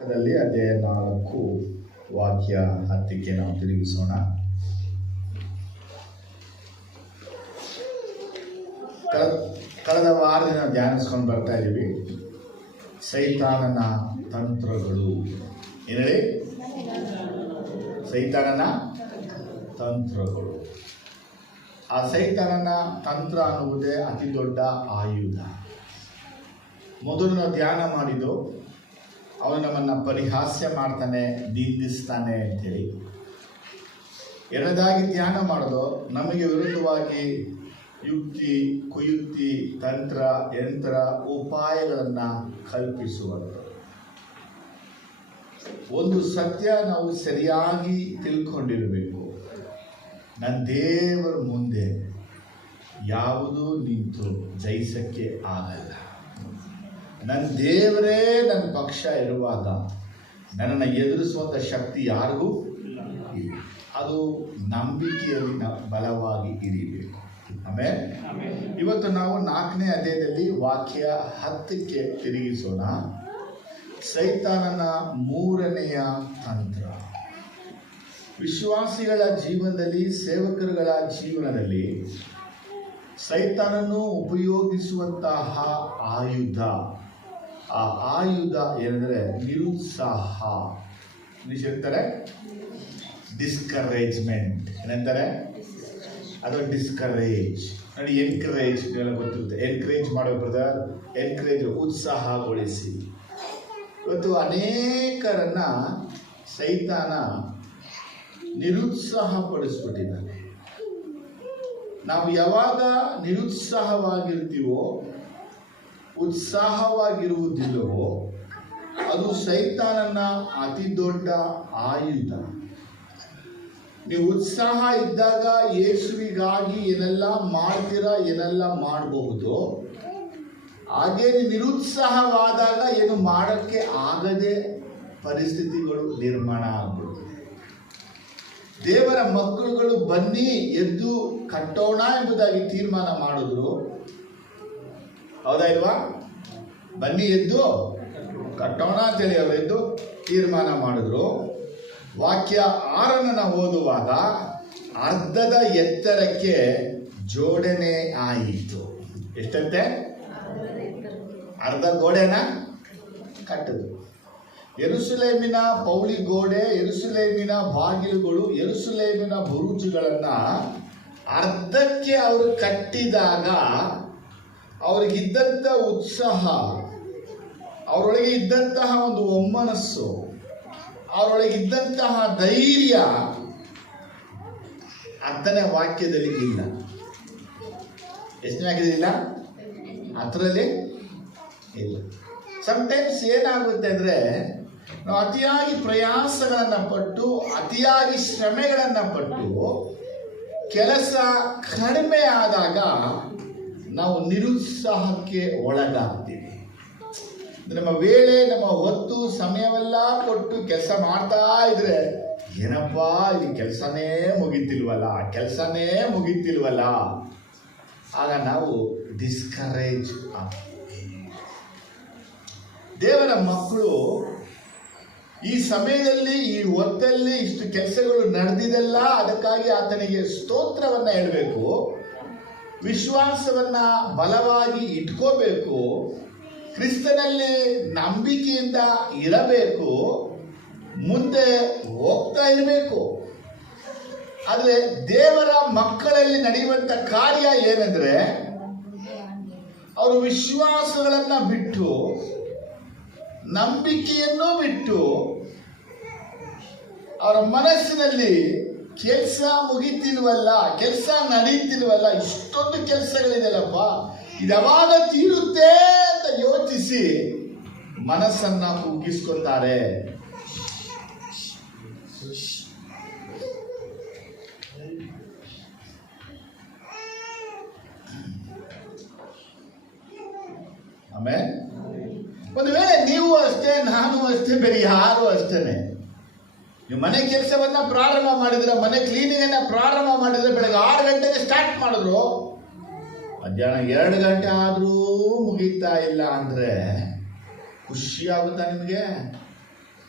ಅಧ್ಯಾಯ 4 ವಾಕ್ಯ 10ಕ್ಕೆ ನಾವು ತಿರುಗಿಸೋಣ. ಕಳೆದ ವಾರದಿಂದ ಧ್ಯಾನಿಸ್ಕೊಂಡು ಬರ್ತಾ ಇದ್ದೀವಿ. ಸೈತಾನನ ತಂತ್ರಗಳು. ಏನೇ ಸೈತಾನನ ತಂತ್ರಗಳು? ಆ ಸೈತಾನನ ತಂತ್ರ ಅನ್ನುವುದೇ ಅತಿ ದೊಡ್ಡ ಆಯುಧ. ಮೊದಲು ನಾವು ಧ್ಯಾನ ಮಾಡಿದ್ದು ಅವನು ನಮ್ಮನ್ನು ಪರಿಹಾಸ್ಯ ಮಾಡ್ತಾನೆ, ನಿಂದಿಸ್ತಾನೆ ಅಂತೇಳಿ. ಎರಡದಾಗಿ ಧ್ಯಾನ ಮಾಡೋದು ನಮಗೆ ವಿರುದ್ಧವಾಗಿ ಯುಕ್ತಿ, ಕುಯುಕ್ತಿ, ತಂತ್ರ, ಯಂತ್ರ, ಉಪಾಯಗಳನ್ನು ಕಲ್ಪಿಸುವುದು. ಒಂದು ಸತ್ಯ ನಾವು ಸರಿಯಾಗಿ ತಿಳ್ಕೊಂಡಿರಬೇಕು. ನನ್ನ ದೇವರ ಮುಂದೆ ಯಾವುದೂ ನಿಂತು ಜಯಿಸಕ್ಕೆ ಆಗಲ್ಲ. ನನ್ನ ದೇವರೇ ನನ್ನ ಪಕ್ಷ ಇರುವಾಗ ನನ್ನನ್ನು ಎದುರಿಸುವಂಥ ಶಕ್ತಿ ಯಾರಿಗೂ ಇಲ್ಲ. ಅದು ನಂಬಿಕೆಯಲ್ಲಿ ನಾವು ಬಲವಾಗಿ ಇರಬೇಕು. ಆಮೇಲೆ ಇವತ್ತು ನಾವು 4ನೇ ಅಧ್ಯಾಯದಲ್ಲಿ ವಾಕ್ಯ 10ಕ್ಕೆ ತಿರುಗಿಸೋಣ. ಸೈತಾನನ 3ನೆಯ ತಂತ್ರ. ವಿಶ್ವಾಸಿಗಳ ಜೀವನದಲ್ಲಿ, ಸೇವಕರುಗಳ ಜೀವನದಲ್ಲಿ ಸೈತಾನನ್ನು ಉಪಯೋಗಿಸುವಂತಹ ಆಯುಧ. ಆ ಆಯುಧ ಏನಂದರೆ ನಿರುತ್ಸಾಹ. ಹೇಳ್ತಾರೆ ಡಿಸ್ಕರೇಜ್ಮೆಂಟ್. ಏನಂತಾರೆ ಅದು ಡಿಸ್ಕರೇಜ್. ನೋಡಿ, ಎನ್ಕರೇಜ್ ಗೊತ್ತಿರುತ್ತೆ. ಎನ್ಕರೇಜ್ ಮಾಡೋ ಬ್ರದರ್, ಎನ್ಕರೇಜ್ ಉತ್ಸಾಹಗೊಳಿಸಿ. ಇವತ್ತು ಅನೇಕರನ್ನ ಸೈತಾನ ನಿರುತ್ಸಾಹ ಪಡಿಸ್ಬಿಟ್ಟಿದ್ದಾನೆ. ನಾವು ಯಾವಾಗ ನಿರುತ್ಸಾಹವಾಗಿರ್ತೀವೋ, ಉತ್ಸಾಹವಾಗಿರುವುದಿಲ್ಲವೋ, ಅದು ಸೈತಾನನ ಅತಿ ದೊಡ್ಡ ಆಯುಧ. ನೀವು ಉತ್ಸಾಹ ಇದ್ದಾಗ ಯೇಸುವಿಗಾಗಿ ಏನೆಲ್ಲ ಮಾಡ್ತೀರಾ, ಏನೆಲ್ಲ ಮಾಡಬಹುದು. ಹಾಗೆ ನಿರುತ್ಸಾಹವಾದಾಗ ಏನು ಮಾಡೋಕ್ಕೆ ಆಗದೆ ಪರಿಸ್ಥಿತಿಗಳು ನಿರ್ಮಾಣ ಆಗ್ಬಿಡುತ್ತೆ. ದೇವರ ಮಕ್ಕಳುಗಳು ಬನ್ನಿ ಎದ್ದು ಕಟ್ಟೋಣ ಎಂಬುದಾಗಿ ತೀರ್ಮಾನ ಮಾಡಿದ್ರು. ಹೌದಾ ಇಲ್ವಾ? ಬನ್ನಿ ಎದ್ದು ಕಟ್ಟೋಣ ಅಂತೇಳಿ ಅವರು ಎದ್ದು ತೀರ್ಮಾನ ಮಾಡಿದ್ರು. ವಾಕ್ಯ 6 ನಾವು ಓದುವಾಗ ಅರ್ಧದ ಎತ್ತರಕ್ಕೆ ಜೋಡಣೆ ಆಯಿತು. ಎಷ್ಟಂತೆ? ಅರ್ಧ ಗೋಡೆನ ಕಟ್ಟಿದ್ರು. ಯೆರೂಸಲೇಮಿನ ಪೌಳಿ ಗೋಡೆ, ಯೆರೂಸಲೇಮಿನ ಬಾಗಿಲುಗಳು, ಯೆರೂಸಲೇಮಿನ ಬುರುಜುಗಳನ್ನು ಅರ್ಧಕ್ಕೆ ಅವರು ಕಟ್ಟಿದಾಗ ಅವ್ರಿಗಿದ್ದಂಥ ಉತ್ಸಾಹ, ಅವರೊಳಗೆ ಇದ್ದಂತಹ ಒಂದು ಒಮ್ಮನಸ್ಸು, ಅವರೊಳಗಿದ್ದಂತಹ ಧೈರ್ಯ 10ನೇ ವಾಕ್ಯದಲ್ಲಿ ಇಲ್ಲ. ಎಷ್ಟನೇ ವಾಕ್ಯದಲ್ಲಿ ಇಲ್ಲ? 10ರಲ್ಲಿ ಇಲ್ಲ. ಸಮ್ಟೈಮ್ಸ್ ಏನಾಗುತ್ತೆ ಅಂದರೆ, ನಾವು ಅತಿಯಾಗಿ ಪ್ರಯಾಸಗಳನ್ನು ಪಟ್ಟು, ಅತಿಯಾಗಿ ಶ್ರಮೆಗಳನ್ನು ಪಟ್ಟು ಕೆಲಸ ಕಡಿಮೆ ಆದಾಗ ನಾವು ನಿರುತ್ಸಾಹಕ್ಕೆ ಒಳಗಾಗ್ತೀವಿ. ನಮ್ಮ ವೇಳೆ, ನಮ್ಮ ಹೊತ್ತು, ಸಮಯವೆಲ್ಲ ಕೊಟ್ಟು ಕೆಲಸ ಮಾಡ್ತಾ ಇದ್ರೆ, ಏನಪ್ಪ ಈ ಕೆಲಸನೇ ಮುಗಿತಿಲ್ವಲ್ಲ, ಆಗ ನಾವು ಡಿಸ್ಕರೇಜ್ ಆಗ್ತೀವಿ. ದೇವರ ಮಕ್ಕಳು ಈ ಸಮಯದಲ್ಲಿ, ಈ ಹೊತ್ತಲ್ಲಿ ಇಷ್ಟು ಕೆಲಸಗಳು ನಡೆದಿದೆಲ್ಲ, ಅದಕ್ಕಾಗಿ ಆತನಿಗೆ ಸ್ತೋತ್ರವನ್ನು ಹೇಳಬೇಕು. ವಿಶ್ವಾಸವನ್ನು ಬಲವಾಗಿ ಇಟ್ಕೋಬೇಕು. ಕ್ರಿಸ್ತನಲ್ಲಿ ನಂಬಿಕೆಯಿಂದ ಇರಬೇಕು. ಮುಂದೆ ಹೋಗ್ತಾ ಇರಬೇಕು. ಆದರೆ ದೇವರ ಮಕ್ಕಳಲ್ಲಿ ನಡೆಯುವಂಥ ಕಾರ್ಯ ಏನಂದರೆ, ಅವರು ವಿಶ್ವಾಸಗಳನ್ನು ಬಿಟ್ಟು, ನಂಬಿಕೆಯನ್ನು ಬಿಟ್ಟು, ಅವರ ಮನಸ್ಸಿನಲ್ಲಿ ಕೆಲಸ ಮುಗಿತಿಲ್ವಲ್ಲ, ಕೆಲಸ ನಡೀತಿಲ್ವಲ್ಲ, ಇಷ್ಟೊಂದು ಕೆಲಸಗಳಿದೆಯಲ್ಲಪ್ಪ, ಇದು ಯಾವಾಗ ತೀರುತ್ತೆ ಅಂತ ಯೋಚಿಸಿ ಮನಸ್ಸನ್ನ ಕುಗ್ಗಿಸ್ಕೊತಾರೆ. ಆಮೇಲೆ ಒಂದು ವೇಳೆ ನೀವು ಅಷ್ಟೇ, ನಾನು ಅಷ್ಟೇ, ಬೇರೆ ಯಾರು ಅಷ್ಟೇನೆ, ನೀವು ಮನೆ ಕೆಲಸವನ್ನ ಪ್ರಾರಂಭ ಮಾಡಿದ್ರೆ, ಮನೆ ಕ್ಲೀನಿಂಗ್ ಅನ್ನ ಪ್ರಾರಂಭ ಮಾಡಿದ್ರೆ, ಬೆಳಗ್ಗೆ 6 ಗಂಟೆಗೆ ಸ್ಟಾರ್ಟ್ ಮಾಡಿದ್ರು, ಮಧ್ಯಾಹ್ನ 2 ಗಂಟೆ ಆದರೂ ಮುಗೀತಾ ಇಲ್ಲ ಅಂದರೆ ಖುಷಿ ಆಗುತ್ತಾ ನಿಮಗೆ?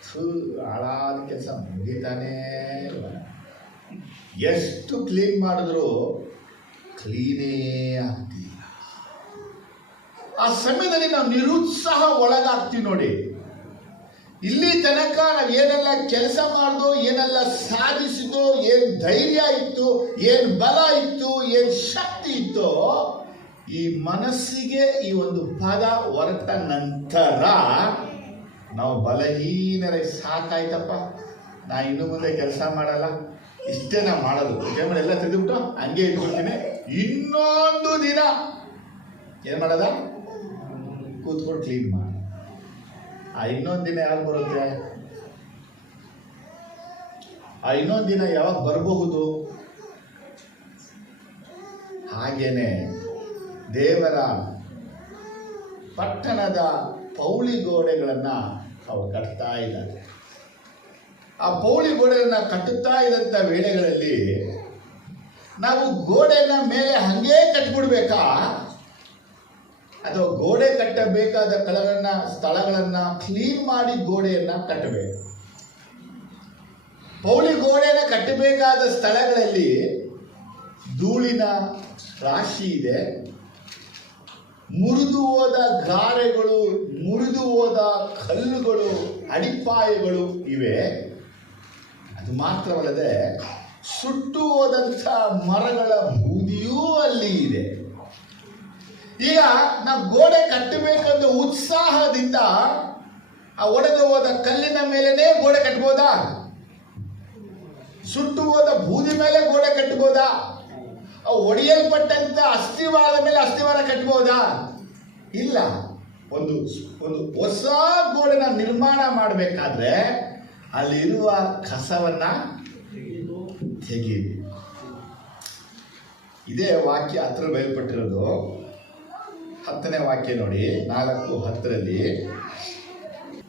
ಫುಲ್ ಹಾಳಾದ ಕೆಲಸ ಮುಗಿತಾನೇ ಇಲ್ಲ. ಎಷ್ಟು ಕ್ಲೀನ್ ಮಾಡಿದ್ರು ಕ್ಲೀನೇ ಆಗ್ತಿಲ್ಲ. ಆ ಸಮಯದಲ್ಲಿ ನಾವು ನಿರುತ್ಸಾಹ ಒಳಗಾಗ್ತೀವಿ ನೋಡಿ. ಇಲ್ಲಿ ತನಕ ನಾವು ಏನೆಲ್ಲ ಕೆಲಸ ಮಾಡಿದೋ, ಏನೆಲ್ಲ ಸಾಧಿಸಿದೋ, ಏನು ಧೈರ್ಯ ಇತ್ತು, ಏನು ಬಲ ಇತ್ತು, ಏನು ಶಕ್ತಿ ಇತ್ತೋ, ಈ ಮನಸ್ಸಿಗೆ ಈ ಒಂದು ಪದ ಹೊರಟ ನಂತರ ನಾವು ಬಲಹೀನರೇ, ಸಾಕಾಯ್ತಪ್ಪ, ನಾ ಇನ್ನು ಮುಂದೆ ಕೆಲಸ ಮಾಡಲ್ಲ, ಇಷ್ಟೇ ನಾ ಮಾಡೋದು, ಎಲ್ಲ ತೆಗೆದುಬಿಟ್ಟು ಹಂಗೆ ಇಟ್ಕೊಳ್ತೀನಿ, ಇನ್ನೊಂದು ದಿನ ಏನು ಮಾಡೋದ, ಕೂತ್ಕೊಂಡು ಕ್ಲೀನ್ ಮಾಡಿ. ಆ ಇನ್ನೊಂದು ದಿನ ಯಾವಾಗ ಬರುತ್ತೆ? ಆ ಇನ್ನೊಂದು ದಿನ ಯಾವಾಗ ಬರಬಹುದು? ಹಾಗೇನೆ ದೇವರ ಪಟ್ಟಣದ ಪೌಳಿ ಗೋಡೆಗಳನ್ನು ಅವರು ಕಟ್ತಾ ಇದ್ದಾರೆ. ಆ ಪೌಳಿ ಗೋಡೆಯನ್ನು ಕಟ್ಟುತ್ತಾ ಇದ್ದಂಥ ವೇಳೆಗಳಲ್ಲಿ ನಾವು ಗೋಡೆನ ಮೇಲೆ ಹಂಗೇ ಕಟ್ಬಿಡ್ಬೇಕಾ, ಅಥವಾ ಗೋಡೆ ಕಟ್ಟಬೇಕಾದ ಸ್ಥಳಗಳನ್ನು ಕ್ಲೀನ್ ಮಾಡಿ ಗೋಡೆಯನ್ನು ಕಟ್ಟಬೇಕು? ಪೌಳಿ ಗೋಡೆನ ಕಟ್ಟಬೇಕಾದ ಸ್ಥಳಗಳಲ್ಲಿ ಧೂಳಿನ ರಾಶಿ ಇದೆ, ಮುರಿದು ಹೋದ ಗಾರೆಗಳು, ಮುರಿದು ಹೋದ ಕಲ್ಲುಗಳು, ಅಡಿಪಾಯಗಳು ಇವೆ. ಅದು ಮಾತ್ರವಲ್ಲದೆ ಸುಟ್ಟು ಹೋದಂಥ ಮರಗಳ ಬೂದಿಯೂ ಅಲ್ಲಿ ಇದೆ. ಈಗ ನಾವು ಗೋಡೆ ಕಟ್ಟಬೇಕಂತ ಉತ್ಸಾಹದಿಂದ ಆ ಒಡೆದು ಹೋದ ಕಲ್ಲಿನ ಮೇಲೇನೆ ಗೋಡೆ ಕಟ್ಬೋದಾ? ಸುಟ್ಟು ಹೋದ ಬೂದಿ ಮೇಲೆ ಗೋಡೆ ಕಟ್ಬೋದಾ? ಒಡೆಯಲ್ಪಟ್ಟಂತ ಅಸ್ಥಿವಾರದ ಮೇಲೆ ಅಸ್ಥಿವಾರ ಕಟ್ಬೋದಾ? ಇಲ್ಲ. ಒಂದು ಹೊಸ ಗೋಡೆನ ನಿರ್ಮಾಣ ಮಾಡಬೇಕಾದ್ರೆ ಅಲ್ಲಿರುವ ಕಸವನ್ನ ತೆಗೀಬೇಕು. ಇದೇ ವಾಕ್ಯ ಹತ್ರ ಬಯಲ್ಪಟ್ಟಿರೋದು. 10ನೇ ವಾಕ್ಯ ನೋಡಿ, 4:10.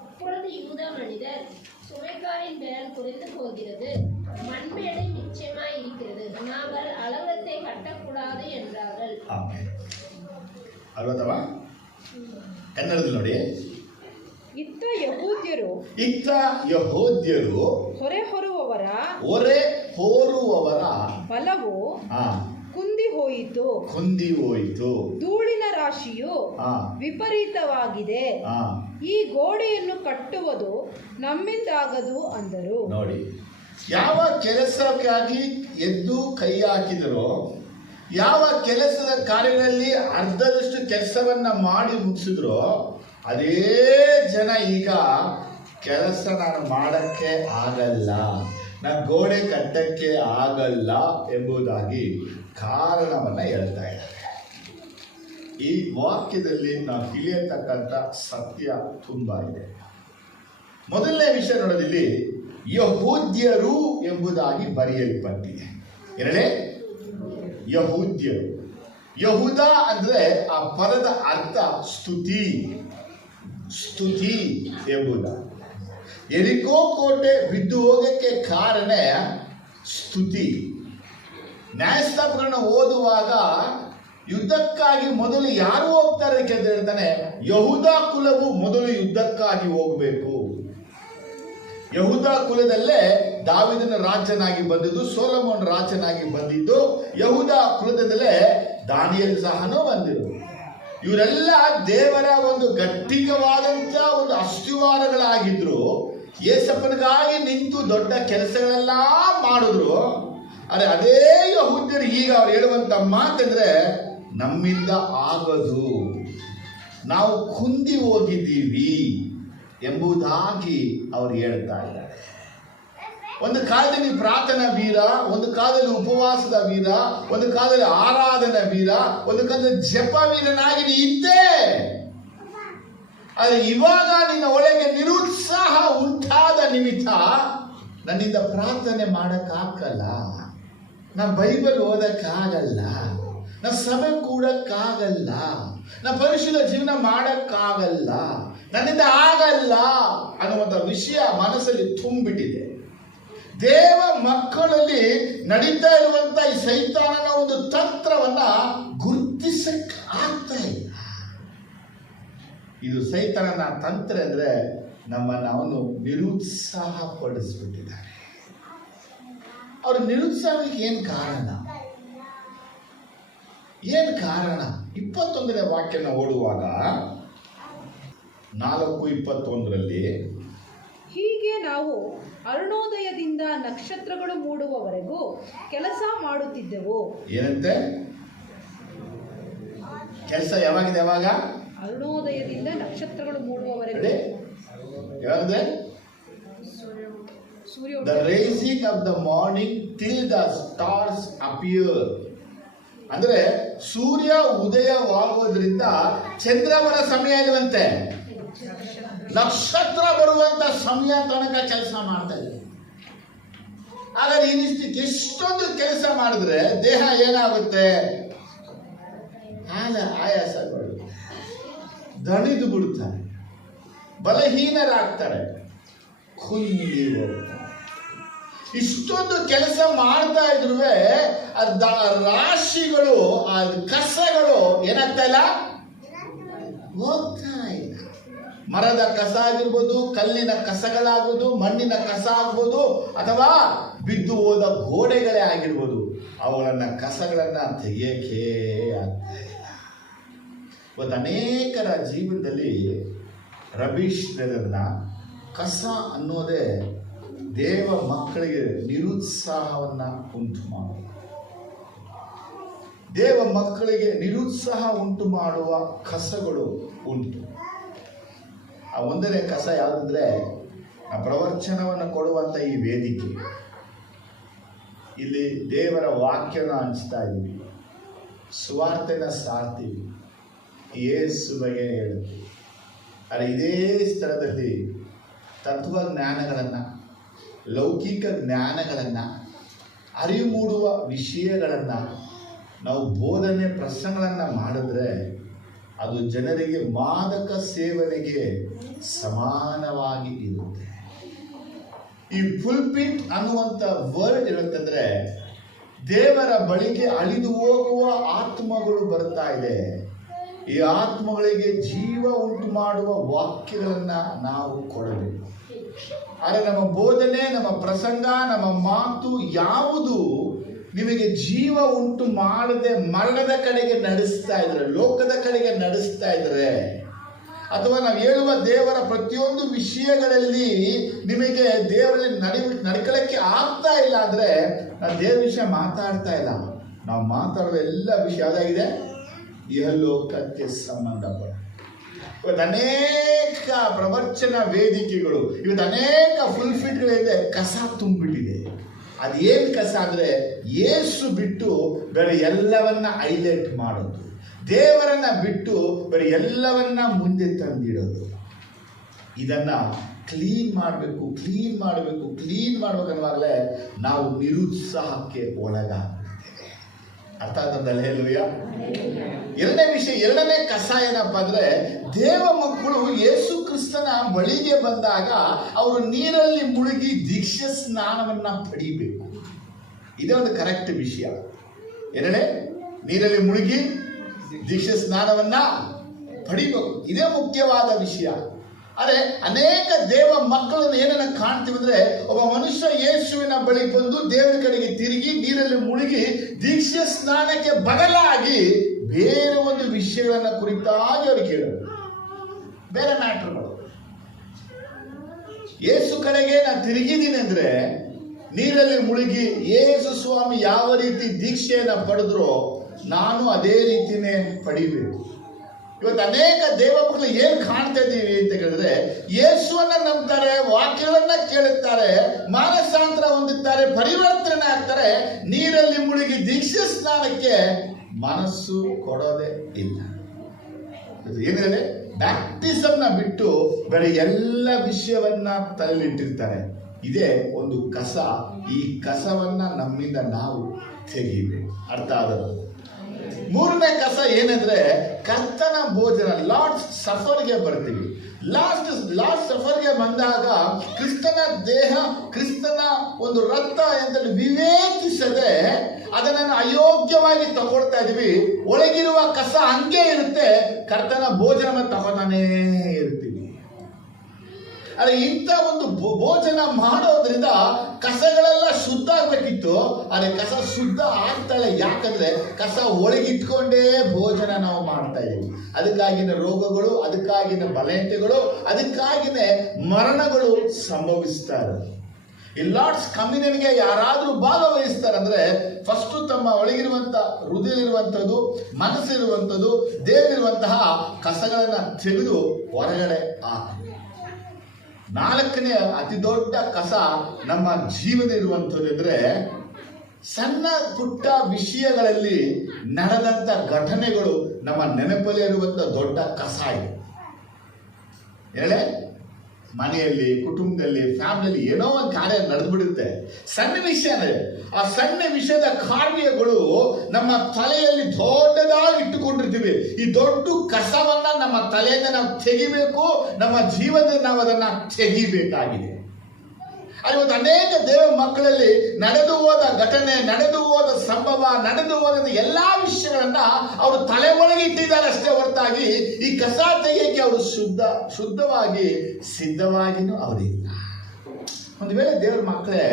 அப்பொழுது யூதா மனிதர் சுமைக்காரின் பெயர் குறைந்து போகிறது, மண்மேடை நிச்சயமாய் இருக்கிறது, நாங்கள் அலங்கத்தை கட்டக்கூடாது என்றார்கள். ಅಲ್ವತ್ತವ? ಕನ್ನಡದಲ್ಲಿ ನೋಡಿ. ಇತ್ತ ಯಹೂದ್ಯರು ಹೊರೆ ಹೊರುವವರ ಬಲವು ಕುಂದಿ ಹೋಯಿತು, ಧೂಳಿನ ರಾಶಿಯು ವಿಪರೀತವಾಗಿದೆ, ಈ ಗೋಡೆಯನ್ನು ಕಟ್ಟುವುದು ನಮ್ಮಿಂದಾಗದು ಅಂದರು. ನೋಡಿ, ಯಾವ ಕೆಲಸಕ್ಕಾಗಿ ಎದ್ದು ಕೈ ಹಾಕಿದರೋ, ಯಾವ ಕೆಲಸದ ಕಾರ್ಯಗಳಲ್ಲಿ ಅರ್ಧದಷ್ಟು ಕೆಲಸವನ್ನ ಮಾಡಿ ಮುಗಿಸಿದ್ರೋ, ಅದೇ ಜನ ಈಗ ಕೆಲಸ ನಾನು ಮಾಡಕ್ಕೆ ಆಗಲ್ಲ, ನಾನು ಗೋಡೆ ಕಟ್ಟಕ್ಕೆ ಆಗಲ್ಲ ಎಂಬುದಾಗಿ ಕಾರಣವನ್ನ ಹೇಳ್ತಾ ಇದ್ದಾರೆ. ಈ ವಾಕ್ಯದಲ್ಲಿ ನಾವು ತಿಳಿಯತಕ್ಕಂಥ ಸತ್ಯ ತುಂಬಾ ಇದೆ. ಮೊದಲನೇ ವಿಷಯ ನೋಡೋದಿಲ್ಲಿ ಯಹೂದ್ಯರು ಎಂಬುದಾಗಿ ಬರೆಯಲ್ಪಟ್ಟಿದೆ. ಎರಡನೇ ಯಹೂದ್ಯರು. ಯಹೂದ ಅಂದ್ರೆ ಆ ಪದದ ಅರ್ಥ ಸ್ತುತಿ ಎಂಬುದ. ಎರಿಕೋ ಕೋಟೆ ಬಿದ್ದು ಹೋಗಕ್ಕೆ ಕಾರಣ ಸ್ತುತಿ. ನ್ಯಾಯಸ್ಥಾಪಗಳನ್ನ ಓದುವಾಗ ಯುದ್ಧಕ್ಕಾಗಿ ಮೊದಲು ಯಾರು ಹೋಗ್ತಾರೆ ಅಂತ ಹೇಳ್ತಾನೆ, ಯಹೂದ ಕುಲವು ಮೊದಲು ಯುದ್ಧಕ್ಕಾಗಿ ಹೋಗಬೇಕು. ಯಹೂದ ಕುಲದಲ್ಲೇ ದಾವೀದನ ರಾಜನಾಗಿ ಬಂದಿದ್ದು, ಸೊಲೊಮೋನ್ ರಾಜನಾಗಿ ಬಂದಿದ್ದು, ಯಹೂದ ಕುಲದಲ್ಲೇ ದಾನಿಯೇಲ್ ಸಹನೂ ಬಂದಿರು. ಇವರೆಲ್ಲ ದೇವರ ಒಂದು ಗಟ್ಟಿಗವಾದಂತ ಒಂದು ಅಸ್ಥಿವಾರಗಳಾಗಿದ್ರು. ಯೇಸಪ್ಪನಿಗಾಗಿ ನಿಂತು ದೊಡ್ಡ ಕೆಲಸಗಳೆಲ್ಲ ಮಾಡಿದ್ರು. ಅದೇ ಯಹೂದ್ಯರು ಈಗ ಅವ್ರು ಹೇಳುವಂತ ಮಾತಂದ್ರೆ, ನಮ್ಮಿಂದ ಆಗದು, ನಾವು ಕುಂದಿ ಹೋಗಿದ್ದೀವಿ ಎಂಬುದಾಗಿ ಅವ್ರು ಹೇಳ್ತಾ ಇದ್ದಾರೆ. ಒಂದು ಕಾಲದಲ್ಲಿ ಪ್ರಾರ್ಥನಾ ವೀರ, ಒಂದು ಕಾಲದಲ್ಲಿ ಉಪವಾಸದ ವೀರ, ಒಂದು ಕಾಲದಲ್ಲಿ ಆರಾಧನಾ ವೀರ, ಒಂದು ಕಾಲದಲ್ಲಿ ಜಪ ವೀರನಾಗಿ ನೀ ಇದ್ದೆ. ಆದರೆ ಇವಾಗ ನಿನ್ನ ಒಳಗೆ ನಿರುತ್ಸಾಹ ಉಂಟಾದ ನಿಮಿತ್ತ ನನ್ನಿಂದ ಪ್ರಾರ್ಥನೆ ಮಾಡಕ್ಕಾಗಲ್ಲ, ನಾ ಬೈಬಲ್ ಓದಕ್ಕಾಗಲ್ಲ, ನಾ ಸಭೆ ಕೂಡಕ್ಕಾಗಲ್ಲ, ನಾ ಪರಿಶುದ್ಧ ಜೀವನ ಮಾಡಕ್ಕಾಗಲ್ಲ, ನನ್ನಿಂದ ಆಗಲ್ಲ ಅನ್ನುವಂಥ ವಿಷಯ ಮನಸ್ಸಲ್ಲಿ ತುಂಬಿಟ್ಟಿದೆ. ದೇವ ಮಕ್ಕಳಲ್ಲಿ ನಡೀತಾ ಇರುವಂತ ಈ ಸೈತಾನನ ಒಂದು ತಂತ್ರವನ್ನ ಗುರುತಿಸಕ್ ಆಗ್ತಾ ಇಲ್ಲ. ಇದು ಸೈತಾನನ ತಂತ್ರ ಅಂದ್ರೆ ನಮ್ಮನ್ನು ಅವನು ನಿರುತ್ಸಾಹ ಪಡಿಸ್ಬಿಟ್ಟಿದ್ದಾನೆ. ಅವ್ರ ನಿರುತ್ಸಾಹಕ್ಕೆ ಏನು ಕಾರಣ? 21ನೇ ವಾಕ್ಯನ ಓಡುವಾಗ 4:21 ಹೀಗೆ ನಾವು ಅರುಣೋದಯದಿಂದ ನಕ್ಷತ್ರಗಳು ಮೂಡುವವರೆಗೂ ಕೆಲಸ ಮಾಡುತ್ತಿದ್ದೆವು. ಏನಂತೆ? ಕೆಲಸ ಯಾವಾಗಿದೆ? ಯಾವಾಗ? ಅರುಣೋದಯದಿಂದ ನಕ್ಷತ್ರಗಳು ಮೂಡುವವರೆಗೂ. ಯಾವಾಗಿದೆ? The rising of the morning till the stars appear. ಅಂದ್ರೆ ಸೂರ್ಯ ಉದಯವಾಗುವುದರಿಂದ ಚಂದ್ರವರ ಸಮಯ ಇರುವಂತೆ, ನಕ್ಷತ್ರ ಬರುವಂತ ಸಮಯ ತನಕ ಕೆಲಸ ಮಾಡ್ತಾ ಇದೆ. ಹಾಗಾದ್ರೆ ಇನ್ನಿಷ್ಟಕ್ಕೆ ಎಷ್ಟೊಂದು ಕೆಲಸ ಮಾಡಿದ್ರೆ ದೇಹ ಏನಾಗುತ್ತೆ? ಆಯಾಸಗಳು, ದಣಿದು ಬಿಡುತ್ತಾರೆ, ಬಲಹೀನರಾಗ್ತಾರೆ, ಕುಂದಿ ಹೋಗ್ತಾರೆ. ಇಷ್ಟೊಂದು ಕೆಲಸ ಮಾಡ್ತಾ ಇದ್ರು ರಾಶಿಗಳು, ಕಸಗಳು ಏನಾಗ್ತಾ ಇಲ್ಲ, ಹೋಗ್ತಾ ಇಲ್ಲ. ಮರದ ಕಸ ಆಗಿರ್ಬೋದು, ಕಲ್ಲಿನ ಕಸಗಳಾಗ್ಬೋದು, ಮಣ್ಣಿನ ಕಸ ಆಗ್ಬೋದು, ಅಥವಾ ಬಿದ್ದು ಹೋದ ಗೋಡೆಗಳೇ ಆಗಿರ್ಬೋದು, ಅವುಗಳನ್ನ ಕಸಗಳನ್ನ ತೆಗೆಯಕ್ಕೆ ಆಗ್ತಾ ಇಲ್ಲ. ಇವತ್ತು ಅನೇಕರ ಜೀವನದಲ್ಲಿ ರಬೀಶ್ ಕಸ ಅನ್ನೋದೇ ದೇವ ಮಕ್ಕಳಿಗೆ ನಿರುತ್ಸಾಹವನ್ನ ಉಂಟು ಮಾಡುವ, ದೇವ ಮಕ್ಕಳಿಗೆ ನಿರುತ್ಸಾಹ ಉಂಟು ಮಾಡುವ ಕಸಗಳು ಉಂಟು. ಆ ಒಂದನೇ ಕಸ ಯಾವುದಂದ್ರೆ, ಆ ಪ್ರವಚನವನ್ನು ಕೊಡುವಂತ ಈ ವೇದಿಕೆ, ಇಲ್ಲಿ ದೇವರ ವಾಕ್ಯನ ಹಂಚ್ತಾ ಇದ್ದೀವಿ, ಸುವಾರ್ತೆನ ಸಾರ್ತೀವಿ, ಯೇಸು ಬಗ್ಗೆ ಹೇಳ್ತೀವಿ. ಆದರೆ ಇದೇ ಸ್ಥಳದಲ್ಲಿ ತತ್ವಜ್ಞಾನಗಳನ್ನು, ಲೌಕಿಕ ಜ್ಞಾನಗಳನ್ನು, ಅರಿವು ಮೂಡುವ ವಿಷಯಗಳನ್ನು ನಾವು ಬೋಧನೆ ಪ್ರಸಂಗಗಳನ್ನು ಮಾಡಿದ್ರೆ ಅದು ಜನರಿಗೆ ಮಾದಕ ಸೇವನೆಗೆ ಸಮಾನವಾಗಿ ಇರುತ್ತೆ. ಈ ಫುಲ್ಪಿಟ್ ಅನ್ನುವಂಥ ವರ್ಡ್ ಇರುತ್ತಂದ್ರೆ, ದೇವರ ಬಳಿಗೆ ಅಳಿದು ಹೋಗುವ ಆತ್ಮಗಳು ಬರ್ತಾ ಇದೆ. ಈ ಆತ್ಮಗಳಿಗೆ ಜೀವ ಉಂಟು ಮಾಡುವ ವಾಕ್ಯಗಳನ್ನ ನಾವು ಕೊಡಬೇಕು. ಆದರೆ ನಮ್ಮ ಬೋಧನೆ, ನಮ್ಮ ಪ್ರಸಂಗ, ನಮ್ಮ ಮಾತು ಯಾವುದು ನಿಮಗೆ ಜೀವ ಉಂಟು ಮಾಡದೆ ಮರಣದ ಕಡೆಗೆ ನಡೆಸ್ತಾ ಇದ್ರೆ, ಲೋಕದ ಕಡೆಗೆ ನಡೆಸ್ತಾ ಇದ್ರೆ, ಅಥವಾ ನಾವು ಹೇಳುವ ದೇವರ ಪ್ರತಿಯೊಂದು ವಿಷಯಗಳಲ್ಲಿ ನಿಮಗೆ ದೇವರಲ್ಲಿ ನಡ್ಕೊಳ್ಳಕ್ಕೆ ಆಗ್ತಾ ಇಲ್ಲ ಅಂದ್ರೆ ನಾವು ದೇವರ ವಿಷಯ ಮಾತಾಡ್ತಾ ಇಲ್ಲ. ನಾವು ಮಾತಾಡುವ ಎಲ್ಲ ವಿಷಯ ಯಾವ್ದಾಗಿದೆ? ಇಹಲೋಕಕ್ಕೆ ಸಂಬಂಧಪಟ್ಟ. ಇವತ್ತು ಅನೇಕ ಪ್ರವಚನ ವೇದಿಕೆಗಳು, ಇವತ್ತು ಅನೇಕ ಫುಲ್ಫಿಟ್ಗಳಿದೆ, ಕಸ ತುಂಬಿಟ್ಟಿದೆ. ಅದೇನು ಕಸ ಅಂದ್ರೆ, ಯೇಸು ಬಿಟ್ಟು ಬೇರೆ ಎಲ್ಲವನ್ನ ಹೈಲೈಟ್ ಮಾಡೋದು, ದೇವರನ್ನ ಬಿಟ್ಟು ಬೇರೆ ಎಲ್ಲವನ್ನ ಮುಂದೆ ತಂದಿಡೋದು. ಇದನ್ನ ಕ್ಲೀನ್ ಮಾಡಬೇಕು ಅನ್ನುವಾಗಲೇ ನಾವು ನಿರುತ್ಸಾಹಕ್ಕೆ ಒಳಗಾಗ್ತೇವೆ. ಅರ್ಥ ಆದದ್ದಲ್ಲ? ಹೇಳುವಿಯಾ? ಎರಡನೇ ಕಸ ಏನಪ್ಪ ಅಂದ್ರೆ, ದೇವ ಮಕ್ಕಳು ಯೇಸು ಕ್ರಿಸ್ತನ ಬಳಿಗೆ ಬಂದಾಗ ಅವರು ನೀರಲ್ಲಿ ಮುಳುಗಿ ದೀಕ್ಷಾ ಸ್ನಾನವನ್ನ ಪಡಿಬೇಕು. ಇದೇ ಒಂದು ಕರೆಕ್ಟ್ ವಿಷಯ. ಎರಡನೇ, ನೀರಲ್ಲಿ ಮುಳುಗಿ ದೀಕ್ಷಾ ಸ್ನಾನವನ್ನ ಪಡಿಬೇಕು. ಇದೇ ಮುಖ್ಯವಾದ ವಿಷಯ. ಆದರೆ ಅನೇಕ ದೇವ ಮಕ್ಕಳನ್ನು ಏನನ್ನ ಕಾಣ್ತೀವಿ ಅಂದ್ರೆ, ಒಬ್ಬ ಮನುಷ್ಯ ಯೇಸುವಿನ ಬಳಿ ಬಂದು ದೇವರ ಕಡೆಗೆ ತಿರುಗಿ ನೀರಲ್ಲಿ ಮುಳುಗಿ ದೀಕ್ಷಾ ಸ್ನಾನಕ್ಕೆ ಬದಲಾಗಿ ಬೇರೆ ಒಂದು ವಿಷಯಗಳನ್ನ ಕುರಿತಾಗಿ ಅವರು ಕೇಳೋದು, ಬೇರೆ ಮ್ಯಾಟ್ರುಗಳು. ಯೇಸು ಕಡೆಗೆ ನಾನು ತಿರುಗಿದ್ದೀನಿ ಅಂದ್ರೆ, ನೀರಲ್ಲಿ ಮುಳುಗಿ ಯೇಸು ಸ್ವಾಮಿ ಯಾವ ರೀತಿ ದೀಕ್ಷೆಯನ್ನ ಪಡೆದ್ರೋ ನಾನು ಅದೇ ರೀತಿನೇ ಪಡಿಬೇಕು. ಇವತ್ತು ಅನೇಕ ದೇವ ಮಕ್ಕಳು ಏನ್ ಕಾಣ್ತಾ ಇದ್ದೀವಿ ಅಂತ ಹೇಳಿದ್ರೆ, ಯೇಸುವನ್ನ ನಂಬ್ತಾರೆ, ವಾಕ್ಯಗಳನ್ನ ಕೇಳುತ್ತಾರೆ, ಮಾನಸಾಂತರ ಹೊಂದುತ್ತಾರೆ, ಪರಿವರ್ತನೆ ಆಗ್ತಾರೆ, ನೀರಲ್ಲಿ ಮುಳುಗಿ ದೀಕ್ಷಾ ಸ್ನಾನಕ್ಕೆ ಮನಸ್ಸು ಕೊಡೋದೇ ಇಲ್ಲ. ಏನಿದೆ, ಬ್ಯಾಪ್ಟಿಸಮ್ನ ಬಿಟ್ಟು ಬೇರೆ ಎಲ್ಲ ವಿಷಯವನ್ನ ತಲೆಲಿಟ್ಟಿರ್ತಾರೆ. ಇದೇ ಒಂದು ಕಸ. ಈ ಕಸವನ್ನ ನಮ್ಮಿಂದ ನಾವು ತೆಗಿಬೇಕು. ಅರ್ಥ ಆದದ್ದು. ಮೂರನೇ ಕಸ ಏನಂದ್ರೆ, ಕರ್ತನ ಭೋಜನ, ಲಾರ್ಡ್ಸ್ ಸಫರ್ಗೆ ಬರ್ತೀವಿ. ಲಾಸ್ಟ್ ಸಫರ್ಗೆ ಬಂದಾಗ ಕ್ರಿಸ್ತನ ದೇಹ, ಕ್ರಿಸ್ತನ ಒಂದು ರಕ್ತ ಅಂತ ವಿವೇಚಿಸದೆ ಅದನ್ನು ಅಯೋಗ್ಯವಾಗಿ ತಗೊಳ್ತಾ ಇದೀವಿ. ಒಳಗಿರುವ ಕಸ ಹಂಗೆ ಇರುತ್ತೆ, ಕರ್ತನ ಭೋಜನ ತಗೊತಾನೇ ಇರ್ತೀವಿ. ಅರೆ ಇಂಥ ಒಂದು ಭೋಜನ ಮಾಡೋದ್ರಿಂದ ಕಸಗಳೆಲ್ಲ ಶುದ್ಧ ಆಗ್ಬೇಕಿತ್ತು, ಆದರೆ ಕಸ ಶುದ್ಧ ಆಗ್ತಾಳೆ. ಯಾಕಂದ್ರೆ ಕಸ ಒಳಗಿಟ್ಕೊಂಡೇ ಭೋಜನ ನಾವು ಮಾಡ್ತಾ ಇದ್ದೀವಿ. ಅದಕ್ಕಾಗಿನ ರೋಗಗಳು, ಅದಕ್ಕಾಗಿನ ಬಲಹೀನತೆಗಳು, ಅದಕ್ಕಾಗಿನೇ ಮರಣಗಳು ಸಂಭವಿಸ್ತಾರೆ. ಈ ಲಾರ್ಡ್ಸ್ ಕಮ್ಯುನಿಯನ್ಗೆ ಯಾರಾದ್ರೂ ಭಾಗವಹಿಸ್ತಾರಂದ್ರೆ ಫಸ್ಟ್ ತಮ್ಮ ಒಳಗಿರುವಂತ ಹೃದಯವಿರುವಂಥದ್ದು, ಮನಸ್ಸಿರುವಂಥದ್ದು, ದೇವರಿರುವಂತಹ ಕಸಗಳನ್ನ ತೆಗೆದು ಹೊರಗಡೆ ಹಾಕಿ. ನಾಲ್ಕನೇ ಅತಿ ದೊಡ್ಡ ಕಸ ನಮ್ಮ ಜೀವನ ಇರುವಂಥದ್ದು ಅಂದ್ರೆ ಸಣ್ಣ ಪುಟ್ಟ ವಿಷಯಗಳಲ್ಲಿ ನಡೆದಂತ ಘಟನೆಗಳು ನಮ್ಮ ನೆನಪಲ್ಲಿ ಇರುವಂತ ದೊಡ್ಡ ಕಸ ಇದೆ. ಹೇಳೆ, ಮನೆಯಲ್ಲಿ, ಕುಟುಂಬದಲ್ಲಿ, ಫ್ಯಾಮಿಲಿಯಲ್ಲಿ ಏನೋ ಒಂದು ಕಾರ್ಯ ನಡೆದ್ಬಿಡುತ್ತೆ, ಸಣ್ಣ ವಿಷಯನೇ. ಆ ಸಣ್ಣ ವಿಷಯದ ಕಾರ್ಯಗಳು ನಮ್ಮ ತಲೆಯಲ್ಲಿ ದೊಡ್ಡದಾಗಿ ಇಟ್ಟುಕೊಂಡಿರ್ತೀವಿ. ಈ ದೊಡ್ಡ ಕಸವನ್ನ ನಮ್ಮ ತಲೆಯಿಂದ ನಾವು ತೆಗಿಬೇಕು, ನಮ್ಮ ಜೀವನದಲ್ಲಿ ನಾವು ಅದನ್ನ ತೆಗಿಬೇಕಾಗಿದೆ. ಇವತ್ತು ಅನೇಕ ದೇವ ಮಕ್ಕಳಲ್ಲಿ ನಡೆದು ಹೋದ ಘಟನೆ, ನಡೆದು ಹೋದ ಸಂಭವ, ನಡೆದು ಹೋದ ಎಲ್ಲಾ ವಿಷಯಗಳನ್ನ ಅವರು ತಲೆ ಒಳಗೆ ಇಟ್ಟಿದ್ದಾರೆ ಅಷ್ಟೇ ಹೊರತಾಗಿ ಈ ಕಸ ತೆಗೆಯಕ್ಕೆ ಅವರು ಶುದ್ಧವಾಗಿ ಸಿದ್ಧವಾಗಿನೂ ಅವರಿಲ್ಲ. ಒಂದು ವೇಳೆ ದೇವರ ಮಕ್ಕಳೇ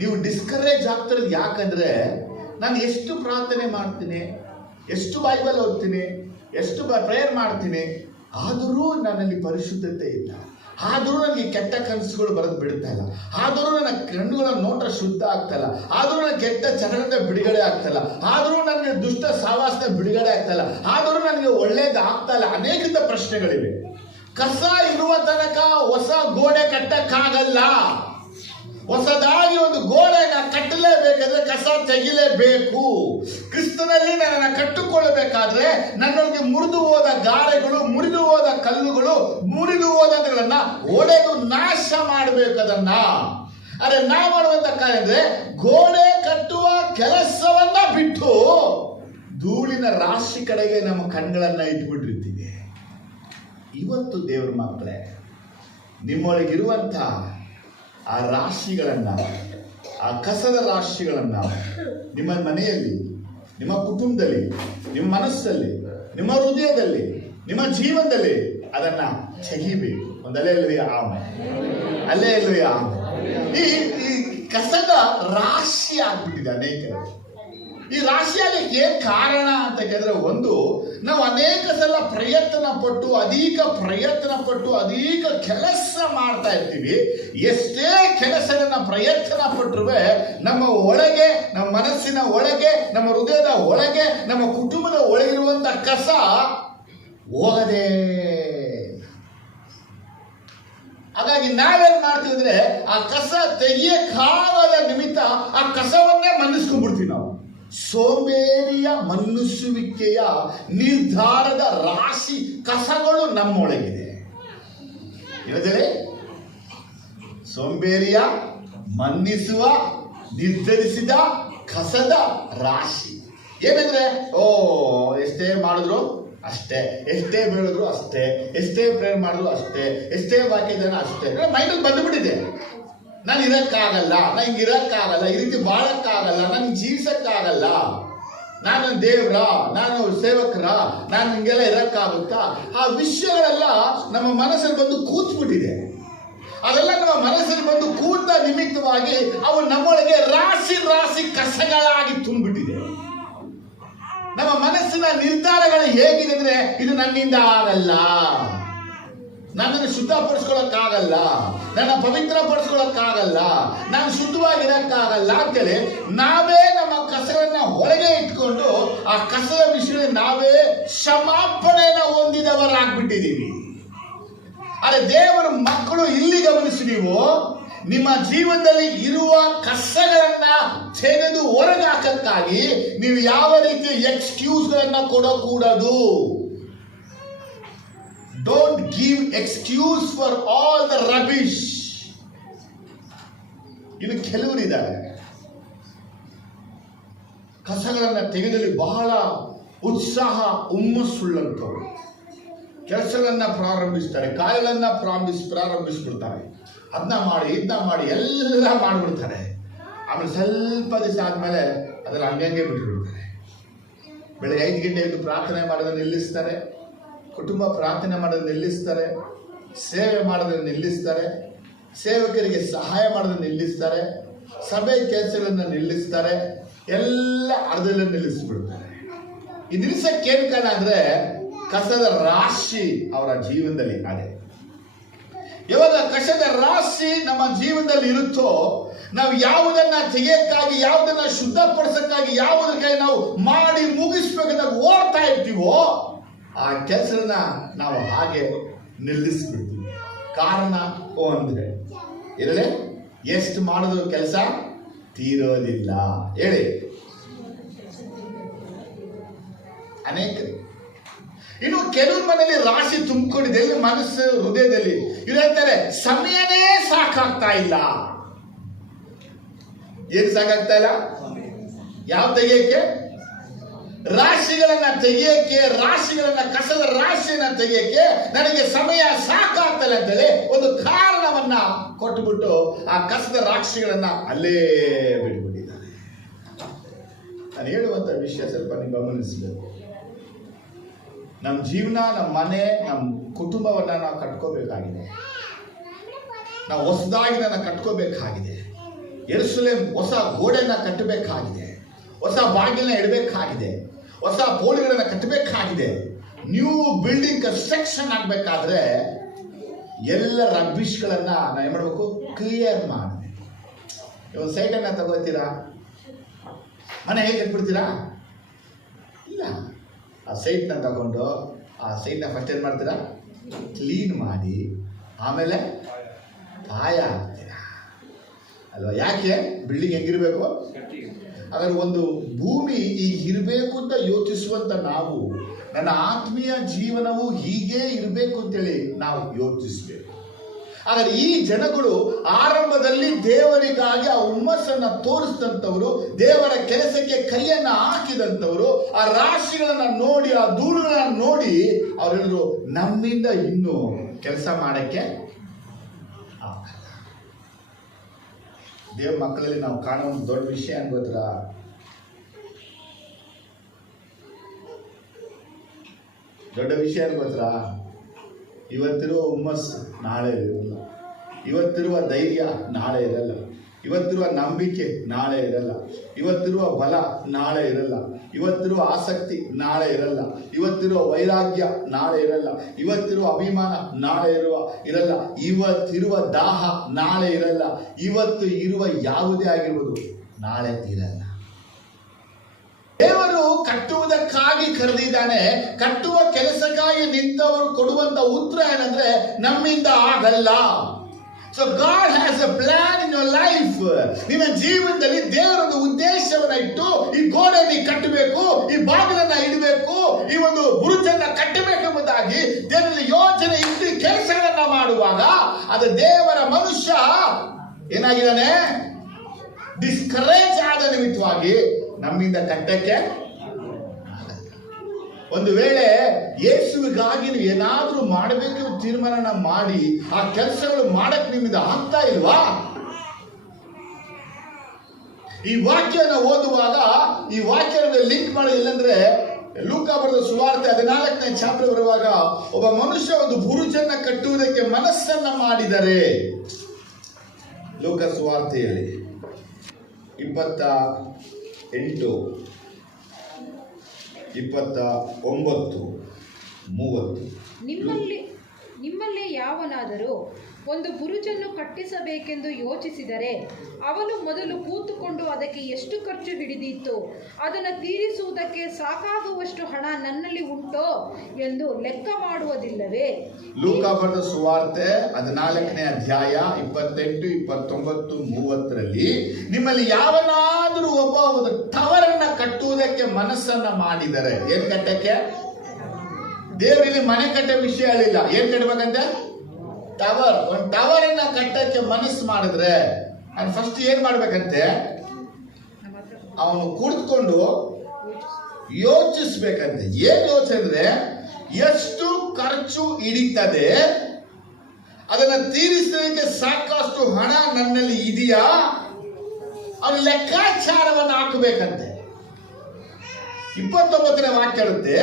ನೀವು ಡಿಸ್ಕರೇಜ್ ಆಗ್ತಿರೋದು ಯಾಕಂದ್ರೆ ನಾನು ಎಷ್ಟು ಪ್ರಾರ್ಥನೆ ಮಾಡ್ತೀನಿ, ಎಷ್ಟು ಬೈಬಲ್ ಓದ್ತೀನಿ, ಎಷ್ಟು ಪ್ರೇಯರ್ ಮಾಡ್ತೀನಿ, ಆದರೂ ನನ್ನಲ್ಲಿ ಪರಿಶುದ್ಧತೆ ಇಲ್ಲ, ಆದರೂ ನನಗೆ ಕೆಟ್ಟ ಕನಸುಗಳು ಬರೆದು ಬಿಡ್ತಾ ಇಲ್ಲ, ಆದರೂ ನನ್ನ ಕಣ್ಣುಗಳ ನೋಟ ಶುದ್ಧ ಆಗ್ತಾ ಇಲ್ಲ, ಆದರೂ ನನ್ನ ಕೆಟ್ಟ ಚಟದಿಂದ ಬಿಡುಗಡೆ ಆಗ್ತಾ ಇಲ್ಲ, ಆದರೂ ನನಗೆ ದುಷ್ಟ ಸಾವಾಸದ ಬಿಡುಗಡೆ ಆಗ್ತಾ ಇಲ್ಲ, ಆದರೂ ನನಗೆ ಒಳ್ಳೇದು ಆಗ್ತಾ ಇಲ್ಲ. ಅನೇಕ ಪ್ರಶ್ನೆಗಳಿವೆ. ಕಸ ಇರುವ ತನಕ ಹೊಸ ಗೋಡೆ ಕಟ್ಟಕ್ಕಾಗಲ್ಲ. ಹೊಸದಾಗಿ ಒಂದು ಗೋಡೆನ ಕಟ್ಟಲೇಬೇಕಾದ್ರೆ ಕಸ ತೆಗಿಲೇಬೇಕು. ಕ್ರಿಸ್ತನಲ್ಲಿ ನನ್ನನ್ನು ಕಟ್ಟಿಕೊಳ್ಳಬೇಕಾದ್ರೆ ನನ್ನೊಳಗೆ ಮುರಿದು ಹೋದ ಗಾರೆಗಳು, ಮುರಿದು ಹೋದ ಕಲ್ಲುಗಳು, ಮುರಿದು ಹೋದಗಳನ್ನ ಒಡೆದು ನಾಶ ಮಾಡಬೇಕು ಅದನ್ನ. ಅರೆ ನಾವು ಮಾಡುವಂತ ಕಾರ್ಯ ಅಂದ್ರೆ ಗೋಡೆ ಕಟ್ಟುವ ಕೆಲಸವನ್ನ ಬಿಟ್ಟು ಧೂಳಿನ ರಾಶಿ ಕಡೆಗೆ ನಮ್ಮ ಕಣ್ಗಳನ್ನ ಇಟ್ಬಿಟ್ಟಿರ್ತೀವಿ. ಇವತ್ತು ದೇವರ ಮಕ್ಕಳೇ, ನಿಮ್ಮೊಳಗಿರುವಂತ ಆ ರಾಶಿಗಳನ್ನ, ಆ ಕಸದ ರಾಶಿಗಳನ್ನ ನಿಮ್ಮ ಮನೆಯಲ್ಲಿ, ನಿಮ್ಮ ಕುಟುಂಬದಲ್ಲಿ, ನಿಮ್ಮ ಮನಸ್ಸಲ್ಲಿ, ನಿಮ್ಮ ಹೃದಯದಲ್ಲಿ, ನಿಮ್ಮ ಜೀವನದಲ್ಲಿ ಅದನ್ನ ತೆಗಿಬೇಕು. ಒಂದು ಅಲ್ಲೇಲುಯ್ಯ ಆಮೆನ್, ಅಲ್ಲೇಲುಯ್ಯ ಆಮೆನ್. ಈ ಕಸದ ರಾಶಿ ಆಗ್ಬಿಟ್ಟಿದೆ ಅನೇಕರು. ಈ ರಾಶಿಯಾಗಲಿಕ್ಕೆ ಏನ್ ಕಾರಣ ಅಂತ ಕೇಳಿದ್ರೆ, ಒಂದು, ನಾವು ಅನೇಕ ಸಲ ಪ್ರಯತ್ನ ಪಟ್ಟು ಅಧಿಕ ಕೆಲಸ ಮಾಡ್ತಾ ಇರ್ತೀವಿ. ಎಷ್ಟೇ ಕೆಲಸಗಳನ್ನ ಪ್ರಯತ್ನ ಪಟ್ಟರು ನಮ್ಮ ಒಳಗೆ, ನಮ್ಮ ಮನಸ್ಸಿನ ಒಳಗೆ, ನಮ್ಮ ಹೃದಯದ ಒಳಗೆ, ನಮ್ಮ ಕುಟುಂಬದ ಒಳಗಿರುವಂತ ಕಸ ಹೋಗದೆ. ಹಾಗಾಗಿ ನಾವೇನ್ ಮಾಡ್ತೀವಿ ಅಂದ್ರೆ ಆ ಕಸ ತೆಗಿಯಕ್ಕಾಗದ ನಿಮಿತ್ತ ಆ ಕಸವನ್ನೇ ಮನ್ನಿಸ್ಕೊಂಡ್ಬಿಡ್ತೀವಿ ನಾವು. ಸೋಂಬೇರಿಯ ಮನ್ನಿಸುವಿಕೆಯ ನಿರ್ಧಾರದ ರಾಶಿ ಕಸಗಳು ನಮ್ಮೊಳಗಿದೆ. ಏನಂದ್ರೆ ಸೋಂಬೇರಿಯ ಮನ್ನಿಸುವ ನಿರ್ಧರಿಸಿದ ಕಸದ ರಾಶಿ. ಏನಂದ್ರೆ ಎಷ್ಟೇ ಮಾಡಿದ್ರು ಅಷ್ಟೇ, ಎಷ್ಟೇ ಬೆಳೆದ್ರು ಅಷ್ಟೇ, ಎಷ್ಟೇ ಪ್ರೇಯರ್ ಮಾಡಿದ್ರು ಅಷ್ಟೇ, ಎಷ್ಟೇ ವಾಕ್ಯದಾನ ಅಷ್ಟೇ, ಮೈಂಡಲ್ಲಿ ಬಂದುಬಿಟ್ಟಿದೆ. ನಾನು ಇರಕ್ಕಾಗಲ್ಲ, ನಂಗೆ ಇರಕ್ಕಾಗಲ್ಲ, ಈ ರೀತಿ ಬಾಳಕ್ಕಾಗಲ್ಲ, ನನಗೆ ಜೀವಿಸಕ್ಕಾಗಲ್ಲ, ನಾನು ದೇವ್ರ, ನಾನು ಸೇವಕರ, ನಾನು ಹಿಂಗೆಲ್ಲ ಇರಕ್ಕಾಗುತ್ತಾ? ಆ ವಿಷಯಗಳೆಲ್ಲ ನಮ್ಮ ಮನಸ್ಸಲ್ಲಿ ಬಂದು ಕೂತ್ಬಿಟ್ಟಿದೆ. ಅದೆಲ್ಲ ನಮ್ಮ ಮನಸ್ಸಲ್ಲಿ ಬಂದು ಕೂತ ನಿಮಿತ್ತವಾಗಿ ಅವು ನಮ್ಮೊಳಗೆ ರಾಶಿ ರಾಶಿ ಕಸಗಳಾಗಿ ತುಂಬಿಟ್ಟಿದೆ. ನಮ್ಮ ಮನಸ್ಸಿನ ನಿರ್ಧಾರಗಳು ಹೇಗಿದೆ ಅಂದ್ರೆ, ಇದು ನನ್ನಿಂದ ಆಗಲ್ಲ, ನನ್ನನ್ನು ಶುದ್ಧಪಡಿಸ್ಕೊಳಕ್ಕಾಗಲ್ಲ, ನನ್ನ ಪವಿತ್ರ ಪಡಿಸ್ಕೊಳಕ್ಕಾಗಲ್ಲ, ನಾನು ಶುದ್ಧವಾಗಿರಕ್ಕಾಗಲ್ಲ ಅಂತೇಳಿ ನಾವೇ ನಮ್ಮ ಕಸಗಳನ್ನ ಹೊರಗೆ ಇಟ್ಕೊಂಡು ಆ ಕಸದ ವಿಷಯದಲ್ಲಿ ನಾವೇ ಕ್ಷಮಾಪಣೆಯನ್ನು ಹೊಂದಿದವರಾಗ್ಬಿಟ್ಟಿದ್ದೀವಿ. ಆದರೆ ದೇವರ ಮಕ್ಕಳು ಇಲ್ಲಿ ಗಮನಿಸಿ, ನೀವು ನಿಮ್ಮ ಜೀವನದಲ್ಲಿ ಇರುವ ಕಸಗಳನ್ನ ತೆಗೆದು ಹೊರಗೆ ಹಾಕಕ್ಕಾಗಿ ನೀವು ಯಾವ ರೀತಿಯ ಎಕ್ಸ್ಕ್ಯೂಸ್ಗಳನ್ನ ಕೊಡಕೂಡದು. Don't give excuse for all the rubbish. ಇನ್ನು ಕೆಲವರು ಇದ್ದಾರೆ, ಕಸಗಳನ್ನ ತೆಗೆದಲ್ಲಿ ಬಹಳ ಉತ್ಸಾಹ, ಹುಮ್ಮಸ್ಸುಳ್ಳಂಥವ್ರು. ಕೆಲಸಗಳನ್ನ ಪ್ರಾರಂಭಿಸ್ತಾರೆ, ಕಾರ್ಯಗಳನ್ನ ಪ್ರಾರಂಭಿಸ್ಬಿಡ್ತಾರೆ, ಅದನ್ನ ಮಾಡಿ ಇದನ್ನ ಮಾಡಿ ಎಲ್ಲ ಮಾಡಿಬಿಡ್ತಾರೆ. ಆಮೇಲೆ ಸ್ವಲ್ಪ ದಿವಸ ಆದ್ಮೇಲೆ ಅದನ್ನ ಹಂಗಂಗೆ ಬಿಟ್ಟುಬಿಡ್ತಾರೆ. ಬೆಳಗ್ಗೆ 5 ಗಂಟೆ ಎದ್ದು ಪ್ರಾರ್ಥನೆ ಮಾಡೋದನ್ನ ನಿಲ್ಲಿಸ್ತಾರೆ, ಕುಟುಂಬ ಪ್ರಾರ್ಥನೆ ಮಾಡೋದನ್ನ ನಿಲ್ಲಿಸ್ತಾರೆ, ಸೇವೆ ಮಾಡೋದನ್ನು ನಿಲ್ಲಿಸ್ತಾರೆ, ಸೇವಕರಿಗೆ ಸಹಾಯ ಮಾಡೋದನ್ನು ನಿಲ್ಲಿಸ್ತಾರೆ, ಸಭೆ ಕೆಲಸಗಳನ್ನು ನಿಲ್ಲಿಸ್ತಾರೆ, ಎಲ್ಲ ಅರ್ಧದಲ್ಲಿ ನಿಲ್ಲಿಸ್ಬಿಡ್ತಾರೆ. ಈ ನಿಲ್ಲಿಸಕ್ಕೆ ಏನ್ ಕಾರಣ ಅಂದ್ರೆ ಕಸದ ರಾಶಿ ಅವರ ಜೀವನದಲ್ಲಿ ಇದೆ. ಯಾವಾಗ ಕಸದ ರಾಶಿ ನಮ್ಮ ಜೀವನದಲ್ಲಿ ಇರುತ್ತೋ, ನಾವು ಯಾವುದನ್ನ ತೆಗೆಯಕ್ಕಾಗಿ, ಯಾವುದನ್ನ ಶುದ್ಧಪಡಿಸಕ್ಕಾಗಿ, ಯಾವುದಕ್ಕಾಗಿ ನಾವು ಮಾಡಿ ಮುಗಿಸ್ಬೇಕಂತ ಓಡ್ತಾ ಇರ್ತೀವೋ ಆ ಕೆಲಸನ ನಾವು ಹಾಗೆ ನಿಲ್ಲಿಸ್ಬಿಡ್ತೀವಿ. ಕಾರಣ ಅಂದ್ರೆ ಇರಲೇ ಎಷ್ಟು ಮಾಡೋದು ಕೆಲಸ ತೀರೋದಿಲ್ಲ. ಹೇಳಿ, ಅನೇಕ. ಇನ್ನು ಕೆಲವ್ರ ಮನೆಯಲ್ಲಿ ರಾಶಿ ತುಂಬಿಕೊಂಡಿದೆ, ಮನಸ್ಸು ಹೃದಯದಲ್ಲಿ ಇವ್ರು ಹೇಳ್ತಾರೆ ಸಮಯನೇ ಸಾಕಾಗ್ತಾ ಇಲ್ಲ. ಏನ್ ಸಾಕಾಗ್ತಾ ಇಲ್ಲ? ಯಾವ ತೆಗೆಯಕ್ಕೆ? ರಾಶಿಗಳನ್ನ ತೆಗೆಯಕ್ಕೆ, ರಾಶಿಗಳನ್ನ, ಕಸದ ರಾಶಿಯನ್ನ ತೆಗೆಯಕ್ಕೆ ನನಗೆ ಸಮಯ ಸಾಕಾಗ್ತಲ್ಲ ಅಂತೇಳಿ ಒಂದು ಕಾರಣವನ್ನ ಕೊಟ್ಟುಬಿಟ್ಟು ಆ ಕಸದ ರಾಶಿಗಳನ್ನ ಅಲ್ಲೇ ಬಿಟ್ಬಿಟ್ಟಿದ್ದಾರೆ. ನಾನು ಹೇಳುವಂತ ವಿಷಯ ಸ್ವಲ್ಪ ನೀವು ಗಮನಿಸಬೇಕು. ನಮ್ಮ ಜೀವನ, ನಮ್ಮ ಮನೆ, ನಮ್ಮ ಕುಟುಂಬವನ್ನ ನಾವು ಕಟ್ಕೋಬೇಕಾಗಿದೆ. ನಾವು ಹೊಸದಾಗಿ ಕಟ್ಕೋಬೇಕಾಗಿದೆ. ಯೆರೂಸಲೇಮ್ ಹೊಸ ಗೋಡೆಯನ್ನ ಕಟ್ಟಬೇಕಾಗಿದೆ, ಹೊಸ ಬಾಗಿಲನ್ನ ಇಡಬೇಕಾಗಿದೆ, ಹೊಸ ಪೋಳಿಗಳನ್ನ ಕಟ್ಟಬೇಕಾಗಿದೆ. ನ್ಯೂ ಬಿಲ್ಡಿಂಗ್ ಕನ್ಸ್ಟ್ರಕ್ಷನ್ ಆಗ್ಬೇಕಾದ್ರೆ ಎಲ್ಲ ರಬ್ಬಿಷ್ಗಳನ್ನ ನಾವು ಏನ್ ಮಾಡಬೇಕು? ಕ್ಲಿಯರ್ ಮಾಡಬೇಕು. ಒಂದು ಸೈಟನ್ನ ತಗೋತೀರಾ, ಮನೆ ಹೇಗೆ ಕಟ್ಬಿಡ್ತೀರಾ? ಇಲ್ಲ, ಆ ಸೈಟ್ನ ತಗೊಂಡು ಆ ಸೈಟ್ನ ಫಸ್ಟ್ ಏನು ಮಾಡ್ತೀರಾ? ಕ್ಲೀನ್ ಮಾಡಿ ಆಮೇಲೆ ಪಾಯ ಹಾಕ್ತೀರಾ ಅಲ್ವಾ? ಯಾಕೆ? ಬಿಲ್ಡಿಂಗ್ ಹೆಂಗಿರ್ಬೇಕು? ಹಾಗಾದ್ರೆ ಒಂದು ಭೂಮಿ ಈಗ ಇರಬೇಕು ಅಂತ ಯೋಚಿಸುವಂತ ನಾವು, ನನ್ನ ಆತ್ಮೀಯ ಜೀವನವು ಹೀಗೆ ಇರಬೇಕು ಅಂತೇಳಿ ನಾವು ಯೋಚಿಸಬೇಕು. ಹಾಗಾದ್ರೆ ಈ ಜನಗಳು ಆರಂಭದಲ್ಲಿ ದೇವರಿಗಾಗಿ ಆ ಹುಮ್ಮಸ್ಸನ್ನ ತೋರಿಸಿದಂಥವರು, ದೇವರ ಕೆಲಸಕ್ಕೆ ಕೈಯನ್ನ ಹಾಕಿದಂಥವರು, ಆ ರಾಶಿಗಳನ್ನ ನೋಡಿ, ಆ ದೂರುಗಳನ್ನ ನೋಡಿ ಅವರೆಲ್ಲರೂ ನಮ್ಮಿಂದ ಇನ್ನು ಕೆಲಸ ಮಾಡಕ್ಕೆ ಆಗಲ್ಲ. ದೇವ್ರ ಮಕ್ಕಳಲ್ಲಿ ನಾವು ಕಾಣೋ ಒಂದು ದೊಡ್ಡ ವಿಷಯ ಅನ್ಬೋದ್ರ, ದೊಡ್ಡ ವಿಷಯ ಅನ್ಬೋದ್ರ, ಇವತ್ತಿರುವ ಹುಮ್ಮಸ್ಸು ನಾಳೆ ಇರಲ್ಲ, ಇವತ್ತಿರುವ ಧೈರ್ಯ ನಾಳೆ ಇರಲ್ಲ, ಇವತ್ತಿರುವ ನಂಬಿಕೆ ನಾಳೆ ಇರಲ್ಲ, ಇವತ್ತಿರುವ ಬಲ ನಾಳೆ ಇರಲ್ಲ, ಇವತ್ತಿರುವ ಆಸಕ್ತಿ ನಾಳೆ ಇರಲ್ಲ, ಇವತ್ತಿರುವ ವೈರಾಗ್ಯ ನಾಳೆ ಇರಲ್ಲ, ಇವತ್ತಿರುವ ಅಭಿಮಾನ ನಾಳೆ ಇರಲ್ಲ, ಇವತ್ತಿರುವ ದಾಹ ನಾಳೆ ಇರಲ್ಲ, ಇವತ್ತು ಇರುವ ಯಾವುದೇ ಆಗಿರ್ಬೋದು ನಾಳೆ ಇರಲ್ಲ. ದೇವರು ಕಟ್ಟುವುದಕ್ಕಾಗಿ ಕರೆದಿದ್ದಾನೆ. ಕಟ್ಟುವ ಕೆಲಸಕ್ಕಾಗಿ ನಿಂತವರು ಕೊಡುವಂತ ಉತ್ತರ ಏನಂದ್ರೆ ನಮ್ಮಿಂದ ಆಗಲ್ಲ. So god has A plan in your life. ನಿನ್ನ ಜೀವನದಲ್ಲಿ ದೇವರೊಂದು ಉದ್ದೇಶವನ್ನ ಇಟ್ಟು ಈ ಗೋಡೆಯನ್ನು ಕಟ್ಟಬೇಕು, ಈ ಬಾಗಿಲನ್ನ ಇಡಬೇಕು, ಈ ಒಂದು ಬುರುಜನ್ನ ಕಟ್ಟಬೇಕೆಂಬುದಾಗಿ ದೇವರಲ್ಲಿ ಯೋಚನೆ ಇಟ್ಟು ಕೆಲಸಗಳನ್ನ ಮಾಡುವಾಗ ಅದು ದೇವರ ಮನುಷ್ಯ ಏನಾಗಿದ್ದಾನೆ? ಡಿಸ್ಕರೇಜ್ ಆದ ನಿಮಿತ್ತವಾಗಿ ನಮ್ಮಿಂದ ಕಟ್ಟಕ್ಕೆ ಒಂದು ವೇಳೆ ಯೇಸುವಿಗಾಗಿ ನೀವು ಏನಾದ್ರೂ ಮಾಡಬೇಕು ತೀರ್ಮಾನ ಮಾಡಿ ಆ ಕೆಲಸಗಳು ಮಾಡಕ್ ನಿಮ್ಮಿಂದ ಆಗ್ತಾ ಇಲ್ವಾ? ಈ ವಾಕ್ಯನ ಓದುವಾಗ ಈ ವಾಕ್ಯದ ಲಿಂಕ್ ಮಾಡಿ ಇಲ್ಲಂದ್ರೆ ಲೂಕ ಬರೆದ ಸುವಾರ್ತೆ 14ನೇ ಚಾಪ್ಟರ್ ಬರುವಾಗ ಒಬ್ಬ ಮನುಷ್ಯ ಒಂದು ಬುರುಜನ್ನ ಕಟ್ಟುವುದಕ್ಕೆ ಮನಸ್ಸನ್ನ ಮಾಡಿದರೆ, ಲೂಕ ಸುವಾರ್ತೆಯಲ್ಲಿ 28, 29, 30. ನಿಮ್ಮಲ್ಲಿ ಯಾವನಾದರೂ ಒಂದು ಬುರುಜನ್ನು ಕಟ್ಟಿಸಬೇಕೆಂದು ಯೋಚಿಸಿದರೆ ಅವನು ಮೊದಲು ಕೂತುಕೊಂಡು ಅದಕ್ಕೆ ಎಷ್ಟು ಖರ್ಚು ಹಿಡಿದೀತು, ಅದನ್ನು ತೀರಿಸುವುದಕ್ಕೆ ಸಾಕಾಗುವಷ್ಟು ಹಣ ನನ್ನಲ್ಲಿ ಉಂಟೋ ಎಂದು ಲೆಕ್ಕ ಮಾಡುವುದಿಲ್ಲವೇ? ಲೂಕ ಬರೆದ ಸುವಾರ್ತೆ 14ನೇ ಅಧ್ಯಾಯ 28, 29, 30ರಲ್ಲಿ ನಿಮ್ಮಲ್ಲಿ ಯಾವನಾದರೂ ಒಬ್ಬ ಟವರನ್ನ ಕಟ್ಟುವುದಕ್ಕೆ ಮನಸ್ಸನ್ನ ಮಾಡಿದರೆ, ಏನ್ ಕಟ್ಟಕ್ಕೆ? ದೇವರಿಗೆ ಮನೆ ಕಟ್ಟೋ ವಿಷಯ ಹೇಳಿಲ್ಲ. ಏನ್ ಕಟ್ಟಬೇಕಂತೆ? ಟವರ್. ಒಂದು ಟವರ್ ಅನ್ನ ಕಟ್ಟಕ್ಕೆ ಮನಸ್ಸು ಮಾಡಿದ್ರೆ ಅವ್ನು ಫಸ್ಟ್ ಏನ್ ಮಾಡ್ಬೇಕಂತೆ? ಅವನು ಕುಳಿತುಕೊಂಡು ಯೋಚಿಸ್ಬೇಕಂತೆ. ಏನ್ ಯೋಚನೆ ಅಂದ್ರೆ ಎಷ್ಟು ಖರ್ಚು ಹಿಡಿತದೆ, ಅದನ್ನ ತೀರಿಸಲಿಕ್ಕೆ ಸಾಕಷ್ಟು ಹಣ ನನ್ನಲ್ಲಿ ಇದೆಯಾ, ಅವನು ಲೆಕ್ಕಾಚಾರವನ್ನು ಹಾಕಬೇಕಂತೆ. 29ನೇ ವಾಕ್ಯ ಹೇಳುತ್ತೆ,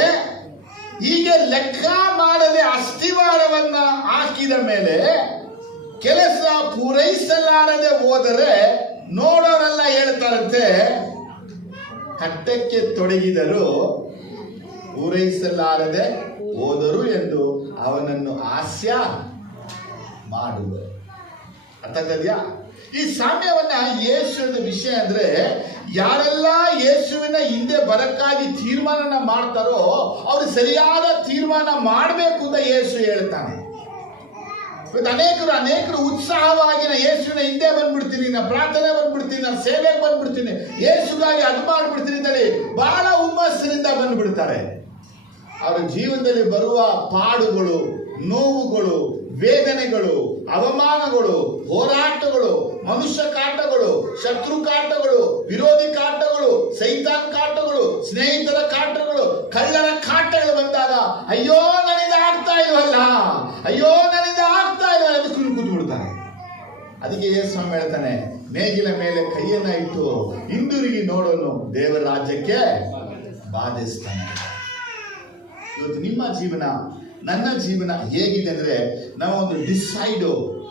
ಹೀಗೆ ಲೆಕ್ಕ ಮಾಡದೆ ಅಸ್ಥಿವಾರವನ್ನ ಹಾಕಿದ ಮೇಲೆ ಕೆಲಸ ಪೂರೈಸಲಾರದೆ ಹೋದರೆ ನೋಡೋರೆಲ್ಲ ಹೇಳ್ತಾರಂತೆ, ಕಟ್ಟಕ್ಕೆ ತೊಡಗಿದರು ಪೂರೈಸಲಾರದೆ ಹೋದರು ಎಂದು ಅವನನ್ನು ಹಾಸ್ಯ ಮಾಡುವರು. ಅರ್ಥ ಆಗ್ತದ್ಯಾ? ಈ ಸಾಮ್ಯವನ್ನ ಯೇಸುವಿನ ವಿಷಯ ಅಂದ್ರೆ, ಯಾರೆಲ್ಲ ಯೇಸುವಿನ ಹಿಂದೆ ಬರಕ್ಕಾಗಿ ತೀರ್ಮಾನ ಮಾಡ್ತಾರೋ ಅವ್ರು ಸರಿಯಾದ ತೀರ್ಮಾನ ಮಾಡಬೇಕು ಅಂತ ಯೇಸು ಹೇಳ್ತಾನೆ. ಅನೇಕರು ಉತ್ಸಾಹವಾಗಿ ನಾ ಯೇಸುವಿನ ಹಿಂದೆ ಬಂದ್ಬಿಡ್ತೀನಿ, ನಾ ಪ್ರಾರ್ಥನೆ ಬಂದ್ಬಿಡ್ತೀನಿ, ನಾ ಸೇವೆಗೆ ಬಂದ್ಬಿಡ್ತೀನಿ, ಯೇಸುಗಾಗಿ ಅದು ಮಾಡ್ಬಿಡ್ತೀನಿ ಅಂತೇಳಿ ಬಹಳ ಹುಮ್ಮಸ್ಸಿನಿಂದ ಬಂದ್ಬಿಡ್ತಾರೆ. ಅವರ ಜೀವನದಲ್ಲಿ ಬರುವ ಪಾಡುಗಳು, ನೋವುಗಳು, ವೇದನೆಗಳು, ಅವಮಾನಗಳು, ಹೋರಾಟಗಳು, ಮನುಷ್ಯ ಕಾಟಗಳು, ಶತ್ರು ಕಾಟಗಳು, ವಿರೋಧಿ ಕಾಟಗಳು, ಸೈತಾನ್ ಕಾಟಗಳು, ಸ್ನೇಹಿತರ ಕಾಟಗಳು, ಕಳ್ಳರ ಕಾಟಗಳು ಬಂದಾಗ ಅಯ್ಯೋ ನನಗೆ ಆಗ್ತಾ ಇಲ್ವಲ್ಲ, ಅಯ್ಯೋ ನನಗೆ ಆಗ್ತಾ ಇಲ್ವಲ್ಲ ಅಂತ ಕೂತ್ಬಿಡ್ತಾರೆ. ಅದಕ್ಕೆ ಯೇಸು ಸ್ವಾಮಿ ಹೇಳ್ತಾನೆ, ನೇಗಿಲ ಮೇಲೆ ಕೈಯನ್ನ ಇಟ್ಟು ಹಿಂದಿರುಗಿ ನೋಡೋನು ದೇವರ ರಾಜ್ಯಕ್ಕೆ ಬಾಧಿಸ್ತಾನೆ. ಇವತ್ತು ನಿಮ್ಮ ಜೀವನ, ನನ್ನ ಜೀವನ ಹೇಗಿದೆ ಅಂದ್ರೆ, ನಾವೊಂದು ಡಿಸೈಡ್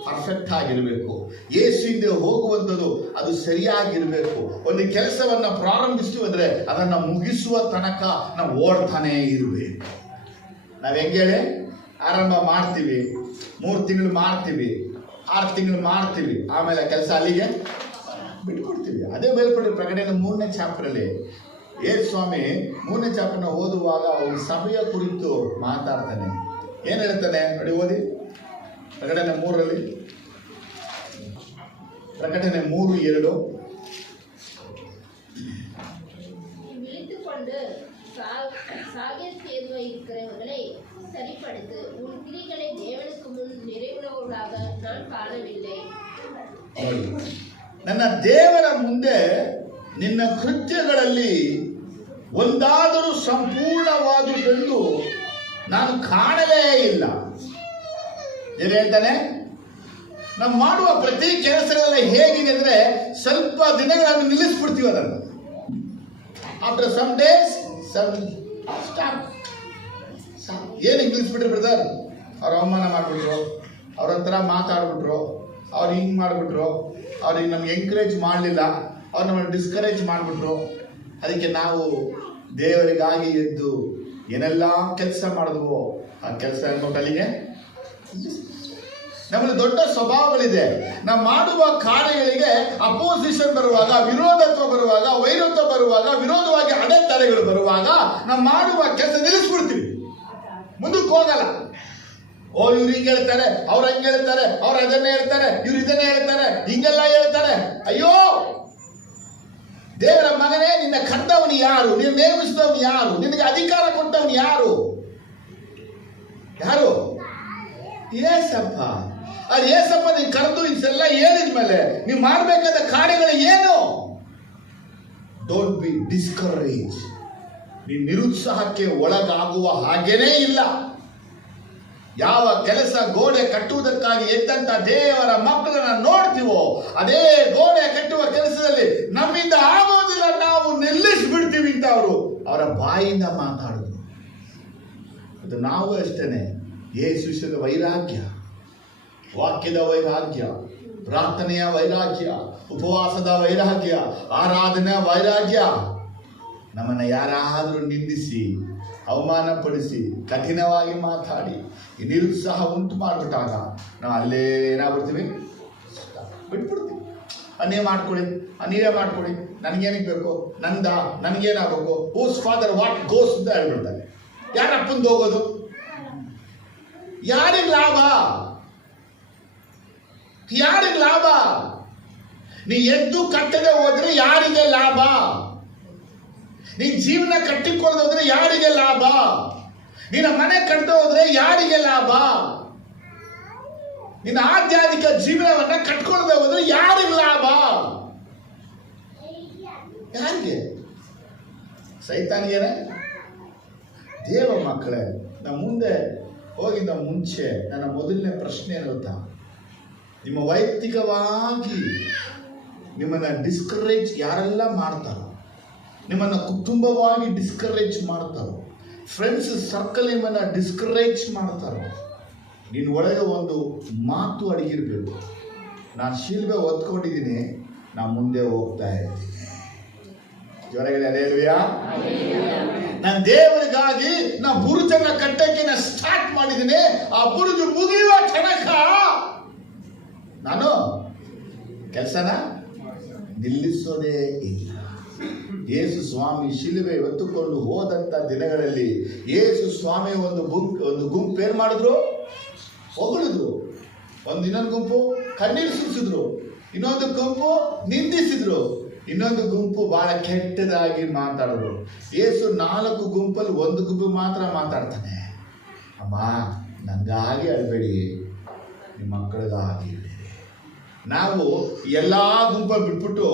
ಪರ್ಫೆಕ್ಟ್ ಆಗಿರಬೇಕು. ಯೇಸು ಹಿಂದೆ ಹೋಗುವಂಥದ್ದು ಅದು ಸರಿಯಾಗಿರ್ಬೇಕು. ಒಂದು ಕೆಲಸವನ್ನ ಪ್ರಾರಂಭಿಸ್ತೀವಿ ಅಂದ್ರೆ ಅದನ್ನ ಮುಗಿಸುವ ತನಕ ನಾವು ಓಡ್ತಾನೆ ಇರಬೇಕು. ನಾವ್ ಹೆಂಗೇಳಿ ಆರಂಭ ಮಾಡ್ತೀವಿ, 3 ತಿಂಗಳು ಮಾಡ್ತೀವಿ, 6 ತಿಂಗಳು ಮಾಡ್ತೀವಿ, ಆಮೇಲೆ ಕೆಲಸ ಅಲ್ಲಿಗೆ ಬಿಟ್ಕೊಡ್ತೀವಿ. ಅದೇ ಮೇಲ್ಪಡಿ ಪ್ರಕಟಣೆ 3ನೇ ಚಾಪ್ಟರ್ ಅಲ್ಲಿ ಯೇಸು ಸ್ವಾಮಿ 3ನೇ ಚಾಪ್ಟರ್ನ ಓದುವಾಗ ಒಂದು ಸಭೆಯ ಕುರಿತು ಮಾತಾಡ್ತಾನೆ. ಏನ್ ಹೇಳ್ತಾನೆ ನೋಡಿ, ಓದಿ ಪ್ರಕಟಣೆ 3ರಲ್ಲಿ, ಪ್ರಕಟಣೆ 3:2. விழித்துக்கொண்டு சாகர் தேர்வு இருக்கிறவர்களை சரிப்படுத்து, உன் கிரிகளை தேவனுக்கு முன் நிறைவுள்ளவர்களாக நான் ಕಾಣவில்லை. ನನ್ನ ದೇವರ ಮುಂದೆ ನಿನ್ನ ಕೃತ್ಯಗಳಲ್ಲಿ ಒಂದಾದರೂ ಸಂಪೂರ್ಣವಾದುದೆಂದು ನಾನು ಕಾಣಲೇ ಇಲ್ಲ. ಏನು ಹೇಳ್ತಾನೆ? ನಾವು ಮಾಡುವ ಪ್ರತಿ ಕೆಲಸಗಳೆಲ್ಲ ಹೇಗಿದೆ ಅಂದ್ರೆ, ಸ್ವಲ್ಪ ದಿನಗಳನ್ನು ನಿಲ್ಲಿಸ್ಬಿಡ್ತೀವಿ ಅದನ್ನು. After some days stop. ಏನು ನಿಲ್ಲಿಸ್ಬಿಟ್ರಿ ಬ್ರದರ್? ಅವ್ರು ಅವಮಾನ ಮಾಡಿಬಿಟ್ರು, ಅವ್ರೊಂಥರ ಮಾತಾಡ್ಬಿಟ್ರು, ಅವ್ರು ಹಿಂಗೆ ಮಾಡಿಬಿಟ್ರು, ಅವ್ರಿಗೆ ನಮ್ಗೆ ಎಂಕರೇಜ್ ಮಾಡಲಿಲ್ಲ, ಅವ್ರು ನಮ್ಮನ್ನು ಡಿಸ್ಕರೇಜ್ ಮಾಡಿಬಿಟ್ರು. ಅದಕ್ಕೆ ನಾವು ದೇವರಿಗಾಗಿ ಎದ್ದು ಏನೆಲ್ಲ ಕೆಲಸ ಮಾಡಿದ್ವೋ ಆ ಕೆಲಸ ಅನ್ಕೊಂಡು ಅಲ್ಲಿಗೆ ನಮ್ಮಲ್ಲಿ ದೊಡ್ಡ ಸ್ವಭಾವಗಳಿದೆ. ನಾವು ಮಾಡುವ ಕಾರ್ಯಗಳಿಗೆ ಅಪೋಸಿಷನ್ ಬರುವಾಗ, ವಿರೋಧತ್ವ ಬರುವಾಗ, ವೈರತ್ವ ಬರುವಾಗ, ವಿರೋಧವಾಗಿ ಅಡೆತಡೆಗಳು ಬರುವಾಗ ನಾವು ಮಾಡುವ ಕೆಲಸ ನಿಲ್ಲಿಸ್ಬಿಡ್ತೀವಿ, ಮುಂದಕ್ಕೆ ಹೋಗಲ್ಲ. ಓ ಇವ್ರು ಹಿಂಗೆ ಹೇಳ್ತಾರೆ, ಅವ್ರು ಹಂಗೆ ಹೇಳ್ತಾರೆ, ಅವ್ರು ಅದನ್ನೇ ಹೇಳ್ತಾರೆ, ಇವ್ರು ಇದನ್ನೇ ಹೇಳ್ತಾರೆ, ಹಿಂಗೆಲ್ಲ ಹೇಳ್ತಾರೆ. ಅಯ್ಯೋ ದೇವರ ಮಗನೇ, ನಿನ್ನ ಕರೆದವನು ಯಾರು? ನೀನು ನೇಮಿಸಿದವನು ಯಾರು? ನಿನಗೆ ಅಧಿಕಾರ ಕೊಟ್ಟವನು ಯಾರು? ಯಾರು? ಏಸಪ್ಪ. ಅದು ಏಸಪ್ಪ ನೀನು ಕರೆದು ಇದೆಲ್ಲ ಹೇಳಿದ್ಮೇಲೆ ನೀವು ಮಾಡಬೇಕಾದ ಕಾರ್ಯಗಳು ಏನು? Don't be discourage. ನೀನು ನಿರುತ್ಸಾಹಕ್ಕೆ ಒಳಗಾಗುವ ಹಾಗೇನೇ ಇಲ್ಲ. ಯಾವ ಕೆಲಸ ಗೋಡೆ ಕಟ್ಟುವುದಕ್ಕಾಗಿ ಎದ್ದಂತ ದೇವರ ಮಕ್ಕಳನ್ನ ನೋಡ್ತೀವೋ ಅದೇ ಗೋಡೆ ಕಟ್ಟುವ ಕೆಲಸದಲ್ಲಿ ನಮ್ಮಿಂದ ಆಗೋದಿಲ್ಲ, ನಾವು ನಿಲ್ಲಿಸ್ಬಿಡ್ತೀವಿ ಅಂತ ಅವರ ಬಾಯಿಂದ ಮಾತಾಡಿದ್ರು. ಅದು ನಾವು ಅಷ್ಟೇನೆ. ಯೇಸುವಿನ ವೈರಾಗ್ಯ, ವಾಕ್ಯದ ವೈರಾಗ್ಯ, ಪ್ರಾರ್ಥನೆಯ ವೈರಾಗ್ಯ, ಉಪವಾಸದ ವೈರಾಗ್ಯ, ಆರಾಧನೆಯ ವೈರಾಗ್ಯ. ನಮ್ಮನ್ನ ಯಾರಾದರೂ ನಿಂದಿಸಿ, ಅವಮಾನಪಡಿಸಿ, ಕಠಿಣವಾಗಿ ಮಾತಾಡಿ ನಿರುತ್ಸಾಹ ಉಂಟು ಮಾಡಿಬಿಟ್ಟಾಗ ನಾವು ಅಲ್ಲೇ ಏನಾಗ್ಬಿಡ್ತೀವಿ, ಬಿಟ್ಬಿಡ್ತೀವಿ. ನೀವೇ ಮಾಡ್ಕೊಳ್ಳಿ, ನೀವೇ ಮಾಡ್ಕೊಳ್ಳಿ, ನನಗೇನಿಗೆ ಬೇಕು, ನನಗೇನಾಗಬೇಕು, ಹೂಸ್ ಫಾದರ್ ವಾಟ್ ಗೋಸ್ ಅಂತ ಹೇಳ್ಬಿಡ್ತಾರೆ. ಯಾರಪ್ಪಂದು ಹೋಗೋದು? ಯಾರಿಗೆ ಲಾಭ? ಯಾರಿಗೆ ಲಾಭ? ನೀ ಎದ್ದು ಕಟ್ಟದೆ ಹೋದ್ರೆ ಯಾರಿಗೆ ಲಾಭ? ನೀ ಜೀವನ ಕಟ್ಟಿಕೊಳ್ಳೋದ್ರೆ ಯಾರಿಗೆ ಲಾಭ? ನಿನ್ನ ಮನೆ ಕಟ್ಟದೆ ಹೋದ್ರೆ ಯಾರಿಗೆ ಲಾಭ? ನಿನ್ನ ಆಧ್ಯಾತ್ಮಿಕ ಜೀವನವನ್ನ ಕಟ್ಕೊಳ್ಳದೆ ಹೋದ್ರೆ ಯಾರಿಗೆ ಲಾಭ? ಯಾರಿಗೆ? ಸೈತಾನಿಯರೇ? ದೇವ ಮಕ್ಕಳೇ, ನಮ್ಮ ಮುಂದೆ ಹೋಗಿದ್ದ ಮುಂಚೆ ನನ್ನ ಮೊದಲನೇ ಪ್ರಶ್ನೆ ಏನು ಗೊತ್ತಾ? ನಿಮ್ಮ ವೈಯಕ್ತಿಕವಾಗಿ ನಿಮ್ಮನ್ನ ಡಿಸ್ಕರೇಜ್ ಯಾರೆಲ್ಲ ಮಾಡ್ತಾರೋ, ನಿಮ್ಮನ್ನ ಕುಟುಂಬವಾಗಿ ಡಿಸ್ಕರೇಜ್ ಮಾಡ್ತಾರೋ, ಫ್ರೆಂಡ್ಸ್ ಸರ್ಕಲ್ ನಿಮ್ಮನ್ನ ಡಿಸ್ಕರೇಜ್ ಮಾಡ್ತಾರೆ. ನಿನ್ನ ಒಳಗೆ ಒಂದು ಮಾತು ಅಡಗಿರ್ಬೇಕು, ನಾನು ಶಿಲ್ಬೆ ಒತ್ಕೊಂಡಿದ್ದೀನಿ, ನಾನು ಮುಂದೆ ಹೋಗ್ತಾ ಇದ್ದೀನಿ. ಜೊರಗಡೆ ಅಲ್ಲೇಲೂಯಾ. ನಾನು ದೇವರಿಗಾಗಿ ನಾ ಬುರುಜನ್ನ ಕಟ್ಟಕ್ಕೆ ನಾ ಸ್ಟಾರ್ಟ್ ಮಾಡಿದ್ದೀನಿ. ಆ ಬುರುಜು ಮುಗಿಯುವ ತನಕ ನಾನು ಕೆಲಸನ ನಿಲ್ಲಿಸೋದೇ ಇಲ್ಲ. ಯೇಸು ಸ್ವಾಮಿ ಶಿಲುಬೆ ಹೊತ್ತುಕೊಂಡು ಹೋದಂತ ದಿನಗಳಲ್ಲಿ ಯೇಸು ಸ್ವಾಮಿ ಒಂದು ಗುಂಪು ಏನ್ ಮಾಡಿದ್ರು? ಹೊಗಳಿದ್ರು. ಇನ್ನೊಂದು ಗುಂಪು ಕಣ್ಣೀರು ಸುರಿಸಿದ್ರು, ಇನ್ನೊಂದು ಗುಂಪು ನಿಂದಿಸಿದ್ರು, ಇನ್ನೊಂದು ಗುಂಪು ಬಹಳ ಕೆಟ್ಟದಾಗಿ ಮಾತಾಡಿದ್ರು. ಯೇಸು 4 ಗುಂಪಲ್ಲಿ ಒಂದು ಗುಂಪು ಮಾತ್ರ ಮಾತಾಡ್ತಾನೆ, ಅಮ್ಮ ನನಗಾಗಿ ಅಳಬೇಡಿ, ನಿಮ್ಮ ಮಕ್ಕಳಿಗಾಗಿ ಅಳಬೇಡಿ. ನಾವು ಎಲ್ಲ ಗುಂಪಲ್ಲಿ ಬಿಟ್ಬಿಟ್ಟು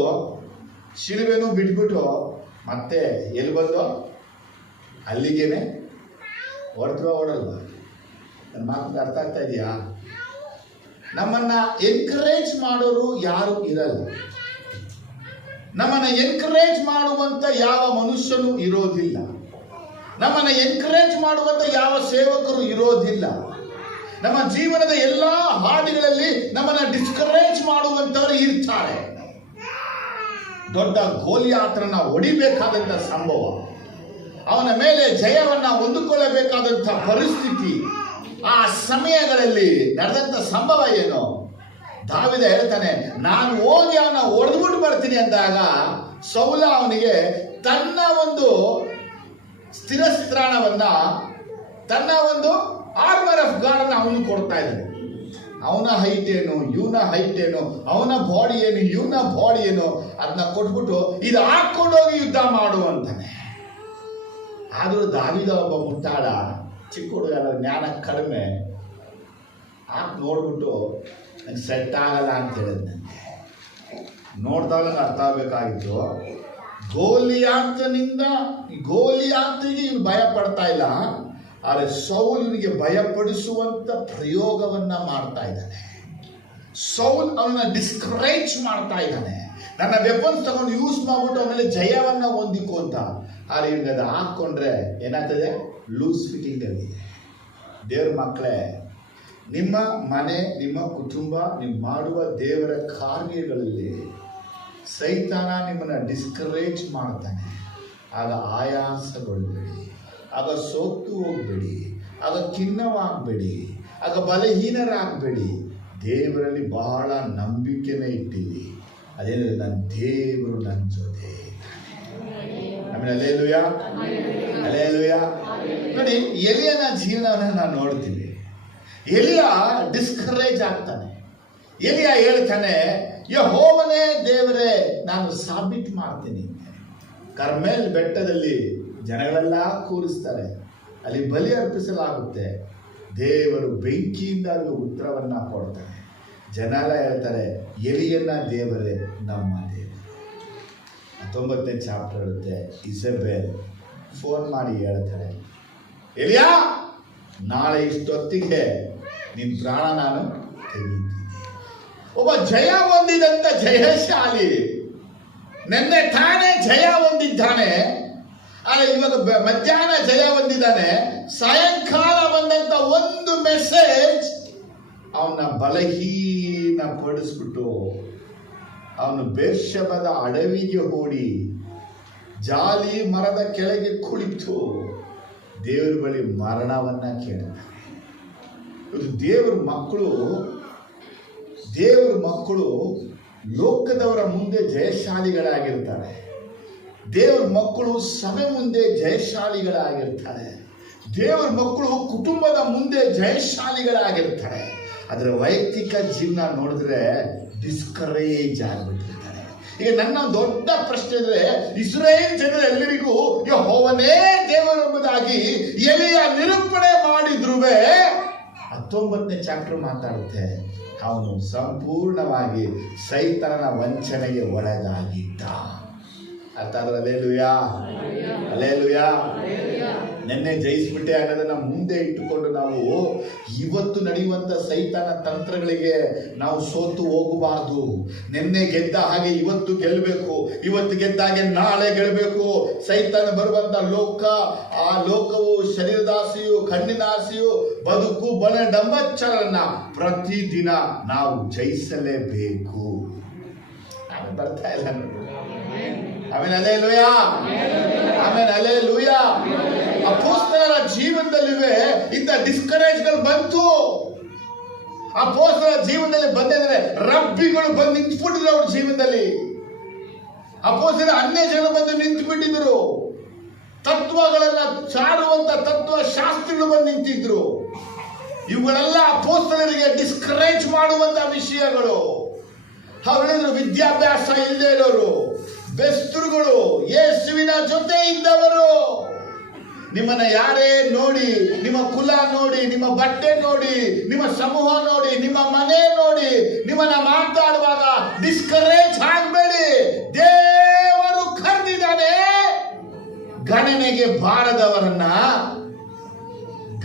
ಶಿಲುಬೆನೂ ಬಿಟ್ಬಿಟ್ಟು ಮತ್ತೆ ಎಲ್ಲಿ ಬಂದು ಅಲ್ಲಿಗೇನೆ ಓಡಲ್ವಾ? ನನ್ನ ಮಾತು ಅರ್ಥ ಆಗ್ತಾ ಇದೆಯಾ? ನಮ್ಮನ್ನ ಎನ್ಕರೇಜ್ ಮಾಡೋರು ಯಾರು ಇರಲ್ಲ. ನಮ್ಮನ್ನ ಎನ್ಕರೇಜ್ ಮಾಡುವಂತ ಯಾವ ಮನುಷ್ಯನೂ ಇರೋದಿಲ್ಲ. ನಮ್ಮನ್ನ ಎನ್ಕರೇಜ್ ಮಾಡುವಂತ ಯಾವ ಸೇವಕರು ಇರೋದಿಲ್ಲ. ನಮ್ಮ ಜೀವನದ ಎಲ್ಲಾ ಹಾದಿಗಳಲ್ಲಿ ನಮ್ಮನ್ನ ಡಿಸ್ಕರೇಜ್ ಮಾಡುವಂತವರು ಇರ್ತಾರೆ. ದೊಡ್ಡ ಗೋಲಿಯಾತ್ರನ ಹೊಡಿಬೇಕಾದಂತ ಸಂಭವ, ಅವನ ಮೇಲೆ ಜಯವನ್ನ ಹೊಂದಿಕೊಳ್ಳಬೇಕಾದಂತ ಪರಿಸ್ಥಿತಿ, ಆ ಸಮಯಗಳಲ್ಲಿ ನಡೆದಂತ ಸಂಭವ ಏನು? ದಾವಿದ ಹೇಳ್ತಾನೆ, ನಾನು ಹೋಗಿ ಅವನ ಹೊಡೆದ್ಬಿಟ್ಟು ಬರ್ತೀನಿ ಅಂದಾಗ ಸೌಲ ಅವನಿಗೆ ತನ್ನ ಒಂದು ಸ್ಥಿರಸ್ಥಾನವನ್ನ, ತನ್ನ ಒಂದು ಆರ್ಮರ್ ಆಫ್ ಗಾಡ್ ಅನ್ನ ಅವನು ಕೊಡ್ತಾ ಇದ್ದಾನೆ. ಅವನ ಹೈಟ್ ಏನು, ಇವನ ಹೈಟ್ ಏನು, ಅವನ ಬಾಡಿ ಏನು, ಇವನ ಬಾಡಿ ಏನು, ಅದನ್ನ ಕೊಟ್ಬಿಟ್ಟು ಇದು ಹಾಕೊಂಡೋಗಿ ಯುದ್ಧ ಮಾಡು ಅಂತಾನೆ. ಆದ್ರೂ ದಾವಿದ ಒಬ್ಬ ಮುಟ್ಟಾಳ, ಚಿಕ್ಕ ಹುಡುಗ, ಜ್ಞಾನ ಕಡಿಮೆ, ಹಾಕಿ ನೋಡ್ಬಿಟ್ಟು ನಂಗೆ ಸೆಟ್ ಆಗಲ್ಲ ಅಂತ ಹೇಳಿದ್. ನನಗೆ ನೋಡ್ದಾಗ ಅರ್ಥ ಆಗಬೇಕಾಗಿತ್ತು, ಗೋಲಿಯಾತಿಗೆ ಇವನು ಭಯ ಪಡ್ತಾ ಇಲ್ಲ, ಆದರೆ ಸೌಲ್ ಇವನಿಗೆ ಭಯಪಡಿಸುವಂತ ಪ್ರಯೋಗವನ್ನ ಮಾಡ್ತಾ ಇದ್ದಾನೆ. ಸೌಲ್ ಅವನ ಡಿಸ್ಕರೇಜ್ ಮಾಡ್ತಾ ಇದ್ದಾನೆ. ನನ್ನ ವೆಪನ್ಸ್ ತಗೊಂಡು ಯೂಸ್ ಮಾಡ್ಬಿಟ್ಟು ಆಮೇಲೆ ಜಯವನ್ನ ಹೊಂದಿಕೊ ಅಂತ. ಆದರೆ ಇವನಿಗೆ ಅದು ಹಾಕೊಂಡ್ರೆ ಏನಾಗ್ತದೆ? ಲೂಸ್ ಫಿಟ್ಟಿಂಗ್ ಅಲ್ಲಿ. ದೇವ್ರ ಮಕ್ಕಳೇ, ನಿಮ್ಮ ಮನೆ, ನಿಮ್ಮ ಕುಟುಂಬ, ನೀವು ಮಾಡುವ ದೇವರ ಕಾರ್ಯಗಳಲ್ಲಿ ಸೈತಾನ ನಿಮ್ಮನ್ನ ಡಿಸ್ಕರೇಜ್ ಮಾಡ್ತಾನೆ. ಆಗ ಆಯಾಸಗೊಳ್ಬೇಡಿ, ಆಗ ಸೋತು ಹೋಗ್ಬೇಡಿ, ಆಗ ಖಿನ್ನವಾಗಬೇಡಿ, ಆಗ ಬಲಹೀನರಾಗಬೇಡಿ. ದೇವರಲ್ಲಿ ಬಹಳ ನಂಬಿಕೆನೇ ಇಟ್ಟಿವಿ. ಅದೇನಂದ್ರೆ ನನ್ನ ದೇವರು ನನ್ನ ಜೊತೆ. ಆಮೇಲೆ ಅಲ್ಲೇಲೂಯಾ, ಅಲ್ಲೇಲೂಯಾ. ನೋಡಿ, ಎಲಿಯನ ಜೀವನವನ್ನು ನಾವು ನೋಡ್ತೀವಿ. ಎಲಿಯ ಡಿಸ್ಕರೇಜ್ ಆಗ್ತಾನೆ. ಎಲಿಯ ಹೇಳ್ತಾನೆ, ಯೆಹೋವನೇ ದೇವರೇ, ನಾನು ಸಾಬೀತು ಮಾಡ್ತೀನಿ. ಕರ್ಮೇಲ್ ಬೆಟ್ಟದಲ್ಲಿ ಜನಗಳೆಲ್ಲ ಕೂರಿಸ್ತಾರೆ, ಅಲ್ಲಿ ಬಲಿ ಅರ್ಪಿಸಲಾಗುತ್ತೆ. ದೇವರು ಬೆಂಕಿಯಿಂದ ಅಲ್ಲಿ ಉತ್ತರವನ್ನ ಕೊಡ್ತಾನೆ. ಜನ ಎಲ್ಲ ಹೇಳ್ತಾರೆ, ಎಲಿಯನ್ನ ದೇವರೇ ನಮ್ಮ ದೇವರು. 19ನೇ ಚಾಪ್ಟರ್ ಇರುತ್ತೆ. ಇಸಬೇಲ್ ಫೋನ್ ಮಾಡಿ ಹೇಳ್ತಾರೆ, ಎಲಿಯಾ, ನಾಳೆ ಇಷ್ಟೊತ್ತಿಗೆ ನಿನ್ನ ಪ್ರಾಣ ನಾನು ತೆಗಿತೀನಿ. ಒಬ್ಬ ಜಯ ಹೊಂದಿದಂತ ಜಯಶಾಲಿ ನಿನ್ನೆ ತಾನೇ ಜಯ ಹೊಂದಿದ್ದಾನೆ, ಆದರೆ ಇವಾಗ ಮಧ್ಯಾಹ್ನ ಜಯ ಹೊಂದಿದ್ದಾನೆ. ಸಾಯಂಕಾಲ ಬಂದಂತ ಒಂದು ಮೆಸೇಜ್ ಅವನ ಬಲಹೀನ ಪಡಿಸ್ಬಿಟ್ಟು ಅವನು ಬೇರ್ಷೆಬದ ಅಡವಿಗೆ ಓಡಿ ಜಾಲಿ ಮರದ ಕೆಳಗೆ ಕುಳಿತು ದೇವರ ಬಳಿ ಮರಣವನ್ನ ಕೇಳ್ತಾನೆ. ದೇವರ ಮಕ್ಕಳು ಲೋಕದವರ ಮುಂದೆ ಜಯಶಾಲಿಗಳಾಗಿರ್ತಾರೆ. ದೇವರ ಮಕ್ಕಳು ಸಭೆ ಮುಂದೆ ಜಯಶಾಲಿಗಳಾಗಿರ್ತಾರೆ. ದೇವರ ಮಕ್ಕಳು ಕುಟುಂಬದ ಮುಂದೆ ಜಯಶಾಲಿಗಳಾಗಿರ್ತಾರೆ. ಅದರ ವೈಯಕ್ತಿಕ ಜೀವನ ನೋಡಿದ್ರೆ ಡಿಸ್ಕರೇಜ್ ಆಗಿಬಿಟ್ಟಿರ್ತಾರೆ. ಈಗ ನನ್ನ ದೊಡ್ಡ ಪ್ರಶ್ನೆ ಅಂದ್ರೆ, ಇಸ್ರೇಲ್ ಜನರೆಲ್ಲರಿಗೂ ಯೆಹೋವನೇ ದೇವರೆಂಬುದಾಗಿ ಎಲಿಯ ನಿರೂಪಣೆ ಮಾಡಿದ್ರುವೆ 19ನೇ ಚಾಪ್ಟರ್ ಮಾತಾಡುತ್ತೆ, ಅವನು ಸಂಪೂರ್ಣವಾಗಿ ಸೈತಾನನ ವಂಚನೆಗೆ ಒಳಗಾಗಿದ್ದ. ಅರ್ಥ ಆದ್ರೆ ಅಲ್ಲೇಲುಯಾ, ಅಲ್ಲೇಲುಯಾ. ನೆನ್ನೆ ಜಯಿಸ್ಬಿಟ್ಟೆ ಅನ್ನೋದನ್ನ ಮುಂದೆ ಇಟ್ಟುಕೊಂಡು ನಾವು ಇವತ್ತು ನಡೆಯುವಂತ ಸೈತಾನ ತಂತ್ರಗಳಿಗೆ ನಾವು ಸೋತು ಹೋಗಬಾರ್ದು. ನೆನ್ನೆ ಗೆದ್ದ ಹಾಗೆ ಇವತ್ತು ಗೆಲ್ಲಬೇಕು, ಇವತ್ತು ಗೆದ್ದ ಹಾಗೆ ನಾಳೆ ಗೆಲ್ಲಬೇಕು. ಸೈತಾನ ಬರುವಂತ ಲೋಕ, ಆ ಲೋಕವು ಶರೀರದಾಸೆಯು, ಕಣ್ಣಿನ ಆಸೆಯು, ಬದುಕು, ಬಲ, ಡಂಬಚ್ಚರನ್ನ ಪ್ರತಿದಿನ ನಾವು ಜಯಿಸಲೇಬೇಕು. ಆಮೇಲೆ ಬರ್ತಾ ಇಲ್ಲ ನೋಡಿ. ಆಮೇಲೆ ಅಲ್ಲೇಲುಯಾ, ಆಮೇಲೆ ಅಲ್ಲೇಲುಯಾ. ಅಪೊಸ್ತಲರ ಜೀವನದಲ್ಲಿವೆ ಇಂಥ ಡಿಸ್ಕರೇಜ್ಗಳು ಬಂತು. ಅಪೊಸ್ತಲರ ಜೀವನದಲ್ಲಿ ಬಂದಿದ್ದಾರೆ, ರಬ್ಬಿಗಳು ಬಂದು ನಿಂತ್ಬಿಟ್ಟಿದ್ರು ಅವ್ರ ಜೀವನದಲ್ಲಿ. ಅಪೊಸ್ತಲರ ಅನ್ಯ ಜನ ಬಂದು ನಿಂತು ಬಿಟ್ಟಿದ್ರು. ತತ್ವಗಳನ್ನ ಸಾರುವಂತ ತತ್ವ ಶಾಸ್ತ್ರಿಗಳು ಬಂದು ನಿಂತಿದ್ರು. ಇವುಗಳೆಲ್ಲ ಅಪೊಸ್ತಲರಿಗೆ ಡಿಸ್ಕರೇಜ್ ಮಾಡುವಂತ ವಿಷಯಗಳು. ಅವರೇನು ವಿದ್ಯಾಭ್ಯಾಸ ಇಲ್ಲದೆ ಇರೋರು, ಬೆಸ್ತರುಗಳು, ಯೇಸುವಿನ ಜೊತೆ ಇದ್ದವರು. ನಿಮ್ಮನ್ನ ಯಾರೇ ನೋಡಿ, ನಿಮ್ಮ ಕುಲ ನೋಡಿ, ನಿಮ್ಮ ಬಟ್ಟೆ ನೋಡಿ, ನಿಮ್ಮ ಸಮೂಹ ನೋಡಿ, ನಿಮ್ಮ ಮನೆ ನೋಡಿ, ನಿಮ್ಮನ್ನ ಮಾತಾಡುವಾಗ ಡಿಸ್ಕರೇಜ್ ಆಗಬೇಡಿ. ದೇವರು ಕರೆದಿದ್ದಾನೆ ಗಣನೆಗೆ ಬಾರದವರನ್ನ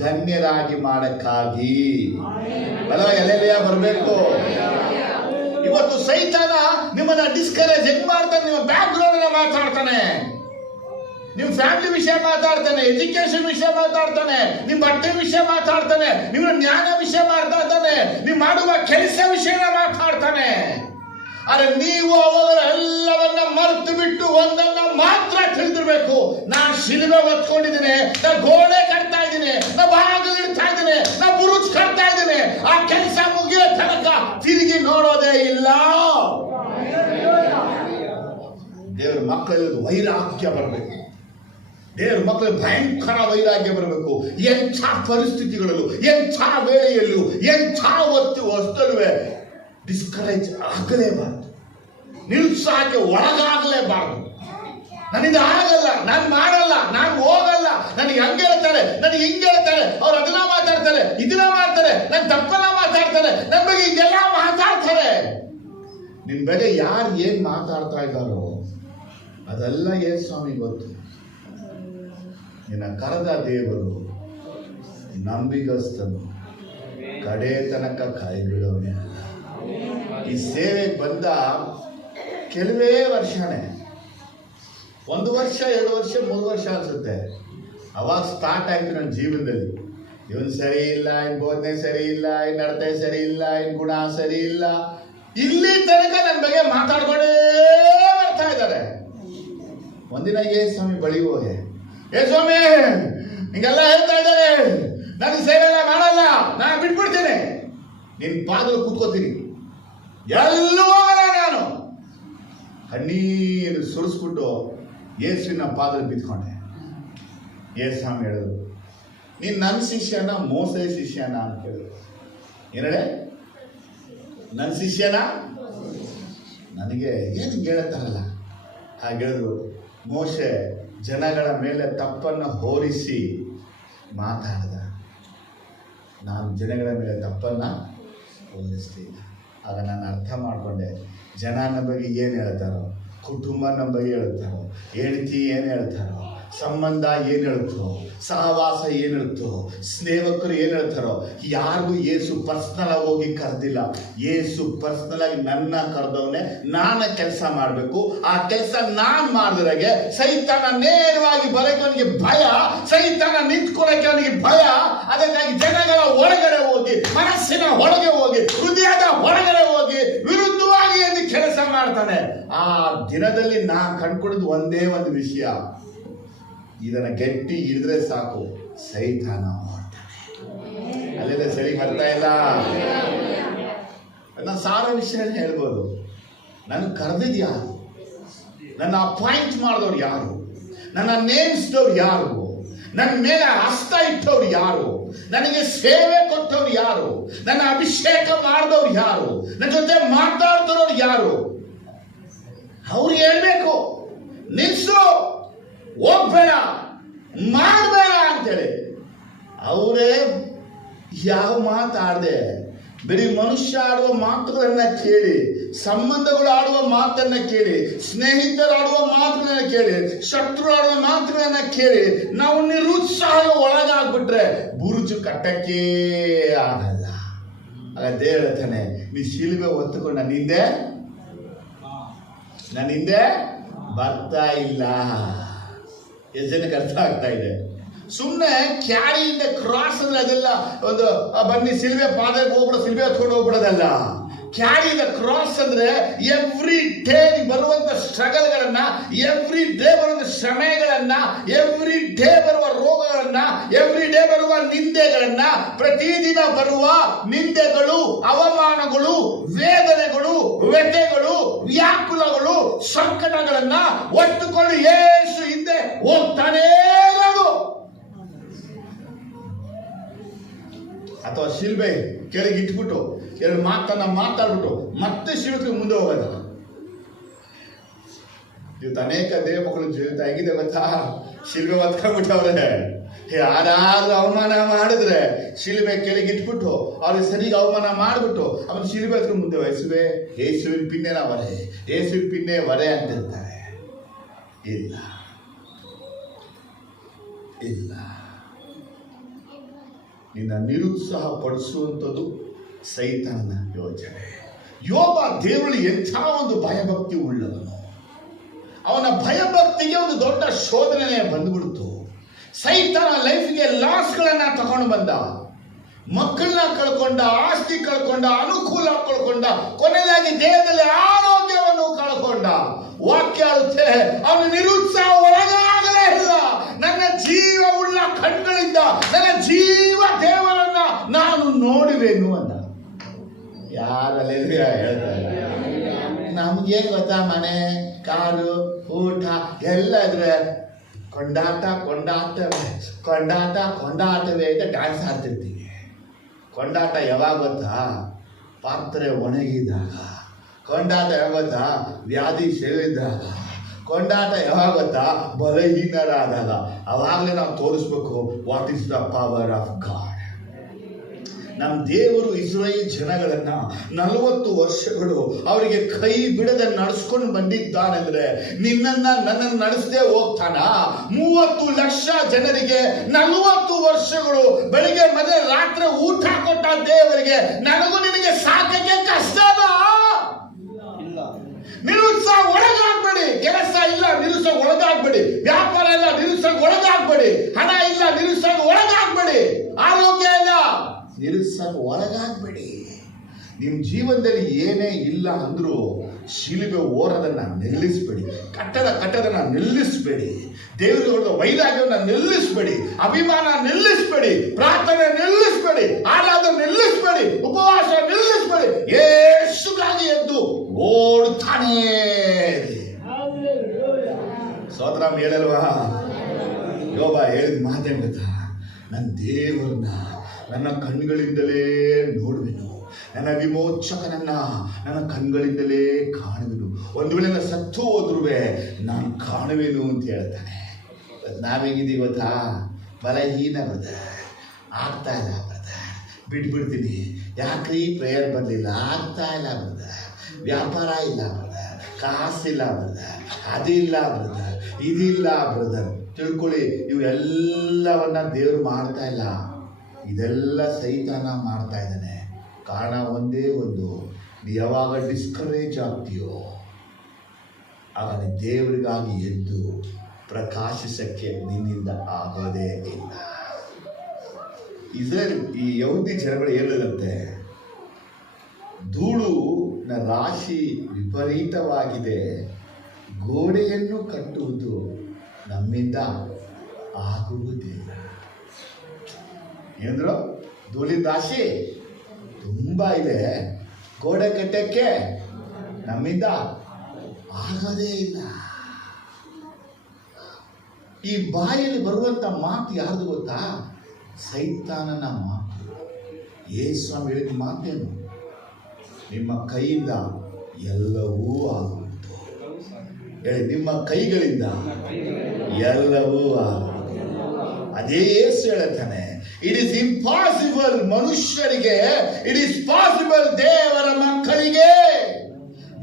ಗಣ್ಯರಾಗಿ ಮಾಡಕ್ಕಾಗಿ. ಎಲ್ಲೆಲ್ಲಿಯ ಬರಬೇಕು. ಇವತ್ತು ಸೈತಾನ ನಿಮ್ಮನ್ನ ಡಿಸ್ಕರೇಜ್ ಹೆಂಗ್ ಮಾಡ್ತಾನೆ? ನಿಮ್ಮ ಬ್ಯಾಕ್ ಗ್ರೌಂಡ್ ಮಾತಾಡ್ತಾನೆ, ನಿಮ್ ಫ್ಯಾಮಿಲಿ ವಿಷಯ ಮಾತಾಡ್ತಾನೆ, ಎಜುಕೇಶನ್ ವಿಷಯ ಮಾತಾಡ್ತಾನೆ, ನಿಮ್ ಬಟ್ಟೆ ವಿಷಯ ಮಾತಾಡ್ತಾನೆ, ನಿಮ್ಮ ಜ್ಞಾನ ವಿಷಯ ಮಾತಾಡ್ತಾನೆ, ನೀವು ಮಾಡುವ ಕೆಲಸ ವಿಷಯನ ಮಾತಾಡ್ತಾನೆ. ಆದ್ರೆ ನೀವು ಅವೆಲ್ಲವನ್ನ ಮರೆತು ಬಿಟ್ಟು ಒಂದನ್ನ ಮಾತ್ರ ತಿಳಿದಿರ್ಬೇಕು. ನಾನು ಶಿಲುಬೆ ಹೊತ್ಕೊಂಡಿದ್ದೀನಿ, ನಾ ಗೋಡೆ ಕಟ್ತಾ ಇದ್ದೀನಿ, ನಾ ಬಾಗಿಲು ಇಡ್ತಾ ಇದ್ದೀನಿ, ನಾ ಬುರುಜ್ ಕಟ್ತಾ ಇದ್ದೀನಿ. ಆ ಕೆಲಸ ಮುಗಿಯೋ ತನಕ ತಿರುಗಿ ನೋಡೋದೇ ಇಲ್ಲ. ದೇವ್ರ ಮಕ್ಕಳಲ್ಲಿ ವೈರಾಗ್ಯ ಬರಬೇಕು. ದೇವ್ರ ಮಕ್ಕಳಲ್ಲಿ ಭಯಂಕರ ವೈರಾಗ್ಯ ಬರಬೇಕು. ಎಂಥ ಪರಿಸ್ಥಿತಿಗಳಲ್ಲೂ, ಎಂಥ ವೇಳೆಯಲ್ಲೂ, ಎಂಥ ವಸ್ತುವೇ ಡಿಸ್ಕರೇಜ್ ಆಗಲೇಬಾರ್ದು, ನಿರುತ್ಸಾಹಕ್ಕೆ ಒಳಗಾಗಲೇಬಾರ್ದು. ನನ್ನಿಂದ ಆಗಲ್ಲ, ನಾನು ಮಾಡಲ್ಲ, ನಾನು ಹೋಗಲ್ಲ, ನನಗೆ ಹಂಗೆ ಹೇಳ್ತಾರೆ, ನನಗೆ ಹಿಂಗೆ ಹೇಳ್ತಾರೆ, ಅವ್ರು ಅದನ್ನ ಮಾತಾಡ್ತಾರೆ, ಇದನ್ನ ಮಾಡ್ತಾರೆ, ನನ್ನ ತಪ್ಪನ್ನ ಮಾತಾಡ್ತಾರೆ, ನನ್ನ ಬಗ್ಗೆ ಹಿಂಗೆಲ್ಲ ಮಾತಾಡ್ತಾರೆ. ನಿನ್ ಬಗ್ಗೆ ಯಾರು ಏನ್ ಮಾತಾಡ್ತಾ ಇದ್ದಾರೋ ಅದೆಲ್ಲ ಏನ್ ಸ್ವಾಮಿ ಗೊತ್ತು. ನಿನ್ನ ಕರೆದ ದೇವರು ನಂಬಿಗಸ್ತನು, ಕಡೆ ತನಕ ಕೈ ಬಿಡೋನೆ ಅಲ್ಲ. ಈ ಸೇವೆಗೆ ಬಂದ ಕೆಲವೇ ವರ್ಷನೇ, 1 ವರ್ಷ 2 ವರ್ಷ 3 ವರ್ಷ ಅನ್ಸುತ್ತೆ, ಅವಾಗ ಸ್ಟಾರ್ಟ್ ಆಯ್ತು ನನ್ನ ಜೀವನದಲ್ಲಿ. ಇವನ್ ಸರಿ ಇಲ್ಲ, ಇನ್ ಬೋಧನೆ ಸರಿ ಇಲ್ಲ, ಇನ್ ನಡತೆ ಸರಿ ಇಲ್ಲ, ಇನ್ ಗುಣ ಸರಿ ಇಲ್ಲ, ಇಲ್ಲಿ ತನಕ ನನ್ನ ಬಗ್ಗೆ ಮಾತಾಡ್ಕೊಂಡೇ ಬರ್ತಾ ಇದ್ದಾರೆ. ಒಂದಿನ ಏ ಸ್ವಾಮಿ ಬಳಿ ಹೋದೆ, ಏ ಸ್ವಾಮಿ ಹಿಂಗೆಲ್ಲ ಹೇಳ್ತಾ ಇದ್ದಾರೆ, ನಾನು ಸೇವೆ ಎಲ್ಲ ಮಾಡಲ್ಲ, ನಾನು ಬಿಟ್ಬಿಡ್ತೀನಿ, ನಿನ್ ಪಾದಲು ಕೂತ್ಕೋತೀನಿ, ಎಲ್ಲೂ ಹೋಗಲ್ಲ ನಾನು. ಕಣ್ಣೀರು ಸುರಿಸ್ಬಿಟ್ಟು ಯೇಸುವಿನ ಪಾದಲು ಬಿತ್ಕೊಂಡೆ. ಏಸು ಸ್ವಾಮಿ ಹೇಳಿದ್ರು, ನೀನ್ ನನ್ನ ಶಿಷ್ಯನ ಮೋಸೆ ಶಿಷ್ಯನ ಅಂತ ಹೇಳಿದ್ರು. ಏನೇ ನನ್ನ ಶಿಷ್ಯನ? ನನಗೆ ಏನು ಹೇಳ್ತಾರಲ್ಲ ಹಾಗೆ ಹೇಳಿದ್ರು. ಮೋಶೆ ಜನಗಳ ಮೇಲೆ ತಪ್ಪನ್ನು ಹೋರಿಸಿ ಮಾತಾಡಿದ, ನಾನು ಜನಗಳ ಮೇಲೆ ತಪ್ಪನ್ನು ಹೋಲಿಸ್ತೀನಿ. ಆಗ ನಾನು ಅರ್ಥ ಮಾಡಿಕೊಂಡೆ, ಜನ ನಮ್ಮ ಬಗ್ಗೆ ಏನು ಹೇಳ್ತಾರೋ, ಕುಟುಂಬ ನಮ್ಮ ಬಗ್ಗೆ ಹೇಳ್ತಾರೋ, ಹೆಂಡತಿ ಏನು ಹೇಳ್ತಾರೋ, ಸಂಬಂಧ ಏನು ಹೇಳ್ತಾರೋ, ಸಹವಾಸ ಏನು ಹೇಳ್ತೋ, ಸ್ನೇಹಿತರು ಏನು ಹೇಳ್ತಾರೋ, ಯಾರಿಗೂ ಯೇಸು ಪರ್ಸ್ನಲ್ ಆಗಿ ಹೋಗಿ ಕರೆದಿಲ್ಲ. ಯೇಸು ಪರ್ಸ್ನಲ್ ಆಗಿ ನನ್ನ ಕರೆದವನೇ, ನಾನು ಕೆಲಸ ಮಾಡಬೇಕು. ಆ ಕೆಲಸ ನಾನು ಮಾಡಿದ್ರಾಗೆ ಸೈತಾನ ನೇರವಾಗಿ ಬರೋಕೆ ಅವನಿಗೆ ಭಯ, ಸೈತಾನ ನಿಂತ್ಕೊಳ್ಳೋಕೆ ಅವನಿಗೆ ಭಯ. ಅದಕ್ಕಾಗಿ ಜನಗಳ ಒಳಗಡೆ ಹೋಗಿ, ಮನಸ್ಸಿನ ಒಳಗೆ ಹೋಗಿ, ಹೃದಯದ ಒಳಗಡೆ ಹೋಗಿ ವಿರುದ್ಧವಾಗಿ ಎಂದು ಕೆಲಸ ಮಾಡ್ತಾನೆ. ಆ ದಿನದಲ್ಲಿ ನಾ ಕಂಡುಕೊಂಡಿದ್ದು ಒಂದೇ ಒಂದು ವಿಷಯ, ಇದನ್ನ ಗಟ್ಟಿ ಹಿಡಿದ್ರೆ ಸಾಕು, ಸೈತಾನ ಮಾಡ್ತಾನೆ. ಅಲ್ಲದೆ ಸರಿ ಬರ್ತಾ ಇಲ್ಲ. ನಾನು ಸಾರ ವಿಷಯ ಹೇಳ್ಬೋದು. ನನ್ನ ಕರೆದಿದ್ ಯಾರು, ನನ್ನ ಅಪಾಯಿಂಟ್ ಮಾಡಿದವ್ರು ಯಾರು, ನನ್ನ ನೇಮಿಸಿದವ್ರು ಯಾರು, ನನ್ನ ಮೇಲೆ ಹಸ್ತ ಇಟ್ಟವ್ರು ಯಾರು, ನನಗೆ ಸೇವೆ ಕೊಟ್ಟವ್ರು ಯಾರು, ನನ್ನ ಅಭಿಷೇಕ ಮಾಡಿದವ್ರು ಯಾರು, ನನ್ನ ಜೊತೆ ಮಾತಾಡ್ತಿರೋರು ಯಾರು, ಅವ್ರು ಹೇಳ್ಬೇಕು, ನಿಲ್ಸು, ಹೋಗ್ಬೇಡ, ಮಾಡಬೇಡ ಅಂತೇಳಿ. ಅವರೇ ಯಾವ ಮಾತಾಡದೆ ಬರೀ ಮನುಷ್ಯ ಆಡುವ ಮಾತುಗಳನ್ನ ಕೇಳಿ, ಸಂಬಂಧಗಳು ಆಡುವ ಮಾತನ್ನ ಕೇಳಿ, ಸ್ನೇಹಿತರು ಆಡುವ ಮಾತುಗಳನ್ನ ಕೇಳಿ, ಶತ್ರು ಆಡುವ ಮಾತುಗಳನ್ನ ಕೇಳಿ ನಾವು ನಿರುತ್ಸಾಹ ಒಳಗಾಗ್ಬಿಟ್ರೆ ಬುರುಜು ಕಟ್ಟಕ್ಕೆ ಆಗಲ್ಲ. ಆಗ ದೇವ್ರು ಹೇಳ್ತಾನೆ, ನೀ ಶಿಲುಬೆ ಹೊತ್ತುಕೊಂಡು ನನ್ನ ಹಿಂದೆ ಬರ್ತಾ ಇಲ್ಲ. ಎಷ್ಟು ಜನಕ್ಕೆ ಅರ್ಥ ಆಗ್ತಾ ಇದೆ? ಸುಮ್ಮನೆ ಕ್ಯಾರಿ ಇಂದ ಕ್ರಾಸ್ ಅಂದ್ರೆ ಅದೆಲ್ಲ ಒಂದು ಬನ್ನಿ ಸಿಲ್ವೆ ಪಾದಕ್ಕೆ ಹೋಗ್ಬಿಡೋ, ಸಿಲ್ವೆ ಹತ್ಕೊಂಡು ಹೋಗ್ಬಿಡೋದಲ್ಲ. ಕ್ಯಾರಿ ದ ಕ್ರಾಸ್ ಅಂದ್ರೆ ಎವ್ರಿ ಡೇ ಬರುವಂತ ಸ್ಟ್ರಗಲ್ಗಳನ್ನ, ಎವ್ರಿ ಡೇ ಬರುವಂತ ಶ್ರಮೆಗಳನ್ನ, ಎವ್ರಿ ಡೇ ಬರುವ ರೋಗಗಳನ್ನ, ಎವ್ರಿ ಡೇ ಬರುವ ನಿಂದೆಗಳನ್ನ, ಪ್ರತಿದಿನ ಬರುವ ನಿಂದೆಗಳು, ಅವಮಾನಗಳು, ವೇದನೆಗಳು, ವ್ಯಥೆಗಳು, ವ್ಯಾಕುಲಗಳು, ಸಂಕಟಗಳನ್ನ ಒತ್ತುಕೊಂಡು ಯೇಸು ಹಿಂದೆ ಹೋಗ್ತಾನೇ ಇರೋದು. ಅಥವಾ ಶಿಲ್ಬೆ ಕೆಳಗೆ ಇಟ್ಬಿಟ್ಟು ಎರಡು ಮಾತನ್ನ ಮಾತಾಡ್ಬಿಟ್ಟು ಮತ್ತೆ ಶಿಲ್ಬೆ ಮುಂದೆ ಹೋಗೋದಲ್ಲ. ಇವತ್ತು ಅನೇಕ ದೇವ ಮಕ್ಕಳು ಜೀವಿತ ಹೇಗಿದೆ ಗೊತ್ತಾ? ಶಿಲ್ಬೆ ಹೊತ್ಕೊಂಡ್ಬಿಟ್ಟವ್ರೆ. ಯಾರಾದ್ರೂ ಅವಮಾನ ಮಾಡಿದ್ರೆ ಶಿಲ್ಬೆ ಕೆಳಗೆ ಇಟ್ಬಿಟ್ಟು ಅವ್ರಿಗೆ ಸರಿಯಾಗಿ ಅವಮಾನ ಮಾಡಿಬಿಟ್ಟು ಅವನು ಶಿಲ್ಬೆ ಹತ್ರ ಮುಂದೆ ವಯಸ್ಸುವೆ ಯೇಸುವಿನ ಪಿನ್ನೆನ ವರೆ, ಯೇಸುವಿನ ಪಿನ್ನೆ ವರೆ ಅಂತಿರ್ತಾರೆ. ಇಲ್ಲ ಇಲ್ಲ, ನಿನ್ನ ನಿರುತ್ಸಾಹ ಪಡಿಸುವಂಥದ್ದು ಸೈತಾನನ ಯೋಚನೆ. ಯೋಬ ದೇವರಲ್ಲಿ ಎಂಥ ಒಂದು ಭಯಭಕ್ತಿ ಉಳ್ಳವನು. ಅವನ ಭಯಭಕ್ತಿಗೆ ಒಂದು ದೊಡ್ಡ ಶೋಧನೆ ಬಂದ್ಬಿಡ್ತು. ಸೈತಾನ ಲೈಫ್ಗೆ ಲಾಸ್ಗಳನ್ನ ತಗೊಂಡು ಬಂದ. ಮಕ್ಕಳನ್ನ ಕಳ್ಕೊಂಡ, ಆಸ್ತಿ ಕಳ್ಕೊಂಡ, ಅನುಕೂಲ ಕಳ್ಕೊಂಡ, ಕೊನೆಯದಾಗಿ ದೇಹದಲ್ಲಿ ಆರೋಗ್ಯವನ್ನು ಕಳ್ಕೊಂಡ. ವಾಕ್ಯ ಹೇಳುತ್ತೆ, ಅವನು ನಿರುತ್ಸಾಹ ಒಳಗಾಗಲೇ ಇಲ್ಲ. ನನ್ನ ಜೀವ ಉಳ್ಳ ಕಣ್ಗಳಿಂದ ನನ್ನ ಜೀವ ದೇವರನ್ನ ನಾನು ನೋಡುವೆನು ಅಂದ. ಯಾರಲ್ಲೆಲ್ಲ ಹೇಳ್ತಾರೆ, ನಮ್ಗೇನ್ ಗೊತ್ತಾ, ಮನೆ, ಕಾರು, ಊಟ ಎಲ್ಲ ಇದ್ರೆ ಕೊಂಡಾಟವೇ ಅಂತ ಡ್ಯಾನ್ಸ್ ಆಡ್ತಿರ್ತೀವಿ. ಕೊಂಡಾಟ ಯಾವಾಗ ಗೊತ್ತಾ? ಪಾತ್ರೆ ಒಣಗಿದಾಗ. ಕೊಂಡಾಟ ಯಾವಾಗ ಗೊತ್ತಾ? ವ್ಯಾಧಿ ಸೇರಿದಾಗ. ಕೊಂಡಾಟ ಯಾವಾಗ ಗೊತ್ತಾ? ಬಲಹೀನರಾದಾಗ. ಅವಾಗಲೇ ನಾವು ತೋರಿಸ್ಬೇಕು what is the power of god. ನಮ್ಮ ದೇವರು ಇಸ್ರಾಯೇಲ್ ಜನಗಳನ್ನ 40 ವರ್ಷಗಳು ಅವರಿಗೆ ಕೈ ಬಿಡದೆ ನಡೆಸ್ಕೊಂಡು ಬಂದಿದ್ದಾನೆಂದ್ರೆ ನಿನ್ನನ್ನ ನನ್ನನ್ನು ನಡೆಸದೆ ಹೋಗ್ತಾನ? 30 ಲಕ್ಷ ಜನರಿಗೆ 40 ವರ್ಷಗಳು ಬೆಳಿಗ್ಗೆ ಮನೆ ರಾತ್ರಿ ಊಟ ಕೊಟ್ಟ ದೇವರಿಗೆ ನನಗೂ ನಿನಗೆ ಸಾಕಕ್ಕೆ ಕಷ್ಟನಾ? ನಿರುತ್ಸಾಹ ಒಳಗಾಗ್ಬೇಡಿ. ಕೆಲಸ ಇಲ್ಲ, ನಿರುತ್ಸಾಹ ಒಳಗಾಗ್ಬೇಡಿ. ವ್ಯಾಪಾರ ಇಲ್ಲ, ನಿರುತ್ಸಾಹ ಒಳಗಾಗ್ಬೇಡಿ. ಹಣ ಇಲ್ಲ, ನಿರುತ್ಸಾಹ ಒಳಗಾಗ್ಬೇಡಿ. ಆರೋಗ್ಯ ಇಲ್ಲ, ನಿರುತ್ಸಾಹ ಒಳಗಾಗ್ಬೇಡಿ. ನಿಮ್ಮ ಜೀವನದಲ್ಲಿ ಏನೇ ಇಲ್ಲ ಅಂದ್ರೂ ಶಿಲುಬೆ ಓರದನ್ನ ನಿಲ್ಲಿಸಬೇಡಿ. ಕಟ್ಟದನ್ನ ನಿಲ್ಲಿಸಬೇಡಿ. ದೇವರಿಗೆ ಹೊಡೆದ ವೈರಾಗ್ಯವನ್ನ ನಿಲ್ಲಿಸಬೇಡಿ. ಅಭಿಮಾನ ನಿಲ್ಲಿಸಬೇಡಿ. ಪ್ರಾರ್ಥನೆ ನಿಲ್ಲಿಸಬೇಡಿ. ಆರಾಧನೆ ನಿಲ್ಲಿಸಬೇಡಿ. ಉಪವಾಸ ನಿಲ್ಲಿಸಬೇಡಿ. ಯೇಸುಗಾಗಿ ಎದ್ದು ಓಡ್ತಾನೇ. ಸ್ತೋತ್ರ ಹೇಳಲ್ವಾ? ಯೋಬ ಹೇಳಿದ ಮಾತೇನು ಗೊತ್ತಾ? ನನ್ನ ದೇವರನ್ನ ನನ್ನ ಕಣ್ಗಳಿಂದಲೇ ನೋಡುವೆನು, ನನ್ನ ವಿಮೋಚಕನನ್ನ ನನ್ನ ಕಣ್ಗಳಿಂದಲೇ ಕಾಣುವೆನು. ಒಂದು ವೇಳೆ ನನ್ನ ಸತ್ತು ಹೋದ್ರುವೆ ನಾನು ಕಾಣುವೆನು ಅಂತ ಹೇಳ್ತಾನೆ. ನಾವೇಗಿದ್ದೀವಿ ಗೊತ್ತಾ? ಬಲಹೀನ ಬ್ರದರ್, ಆಗ್ತಾ ಇಲ್ಲ ಬ್ರದರ್, ಬಿಟ್ಬಿಡ್ತೀನಿ. ಯಾಕ್ರಿ ಪ್ರೇಯರ್ ಬರಲಿಲ್ಲ? ಆಗ್ತಾ ಇಲ್ಲ ಬ್ರದರ್, ವ್ಯಾಪಾರ ಇಲ್ಲ ಬ್ರದರ್, ಕಾಸಿಲ್ಲ ಬ್ರದರ್, ಅದಿಲ್ಲ ಬ್ರದರ್, ಇದಿಲ್ಲ ಬ್ರದರ್. ತಿಳ್ಕೊಳ್ಳಿ, ಇವೆಲ್ಲವನ್ನ ದೇವರು ಮಾಡ್ತಾ ಇಲ್ಲ. ಇದೆಲ್ಲ ಸೈತಾನ ಮಾಡ್ತಾ ಇದ್ದಾನೆ. ಕಾರಣ ಒಂದೇ ಒಂದು, ನೀ ಯಾವಾಗ ಡಿಸ್ಕರೇಜ್ ಆಗ್ತೀಯೋ ಆಗ ನೀ ದೇವರಿಗಾಗಿ ಎದ್ದು ಪ್ರಕಾಶಿಸಕ್ಕೆ ನಿನ್ನಿಂದ ಆಗೋದೇ ಇಲ್ಲ. ಈ ಯಹೂದಿ ಜನಗಳು ಹೇಳಿದಂತೆ, ಧೂಳಿನ ರಾಶಿ ವಿಪರೀತವಾಗಿದೆ, ಗೋಡೆಯನ್ನು ಕಟ್ಟುವುದು ನಮ್ಮಿಂದ ಆಗುವುದಿಲ್ಲ. ಏನಂದ್ರು? ಧೂಳಿನ ರಾಶಿ ತುಂಬ ಇದೆ, ಗೋಡೆ ಕಟ್ಟಕ್ಕೆ ನಮ್ಮಿಂದ ಆಗೋದೇ ಇಲ್ಲ. ಈ ಬಾಯಲ್ಲಿ ಬರುವಂತ ಮಾತು ಯಾರ್ದು ಗೊತ್ತಾ? ಸೈತಾನನ ಮಾತು. ಯೇಸುಸ್ವಾಮಿ ಹೇಳಿದ ಮಾತೇನು? ನಿಮ್ಮ ಕೈಯಿಂದ ಎಲ್ಲವೂ ಆಗುವುದು. ಹೇಳಿ, ನಿಮ್ಮ ಕೈಗಳಿಂದ ಎಲ್ಲವೂ ಆಗುವುದು. ಅದೇ ಯೇಸು ಹೇಳ್ತಾನೆ, ಇಟ್ ಇಸ್ ಇಂಪಾಸಿಬಲ್ ಮನುಷ್ಯರಿಗೆ, ಇಟ್ ಇಸ್ ಪಾಸಿಬಲ್ ದೇವರ ಮಕ್ಕಳಿಗೆ.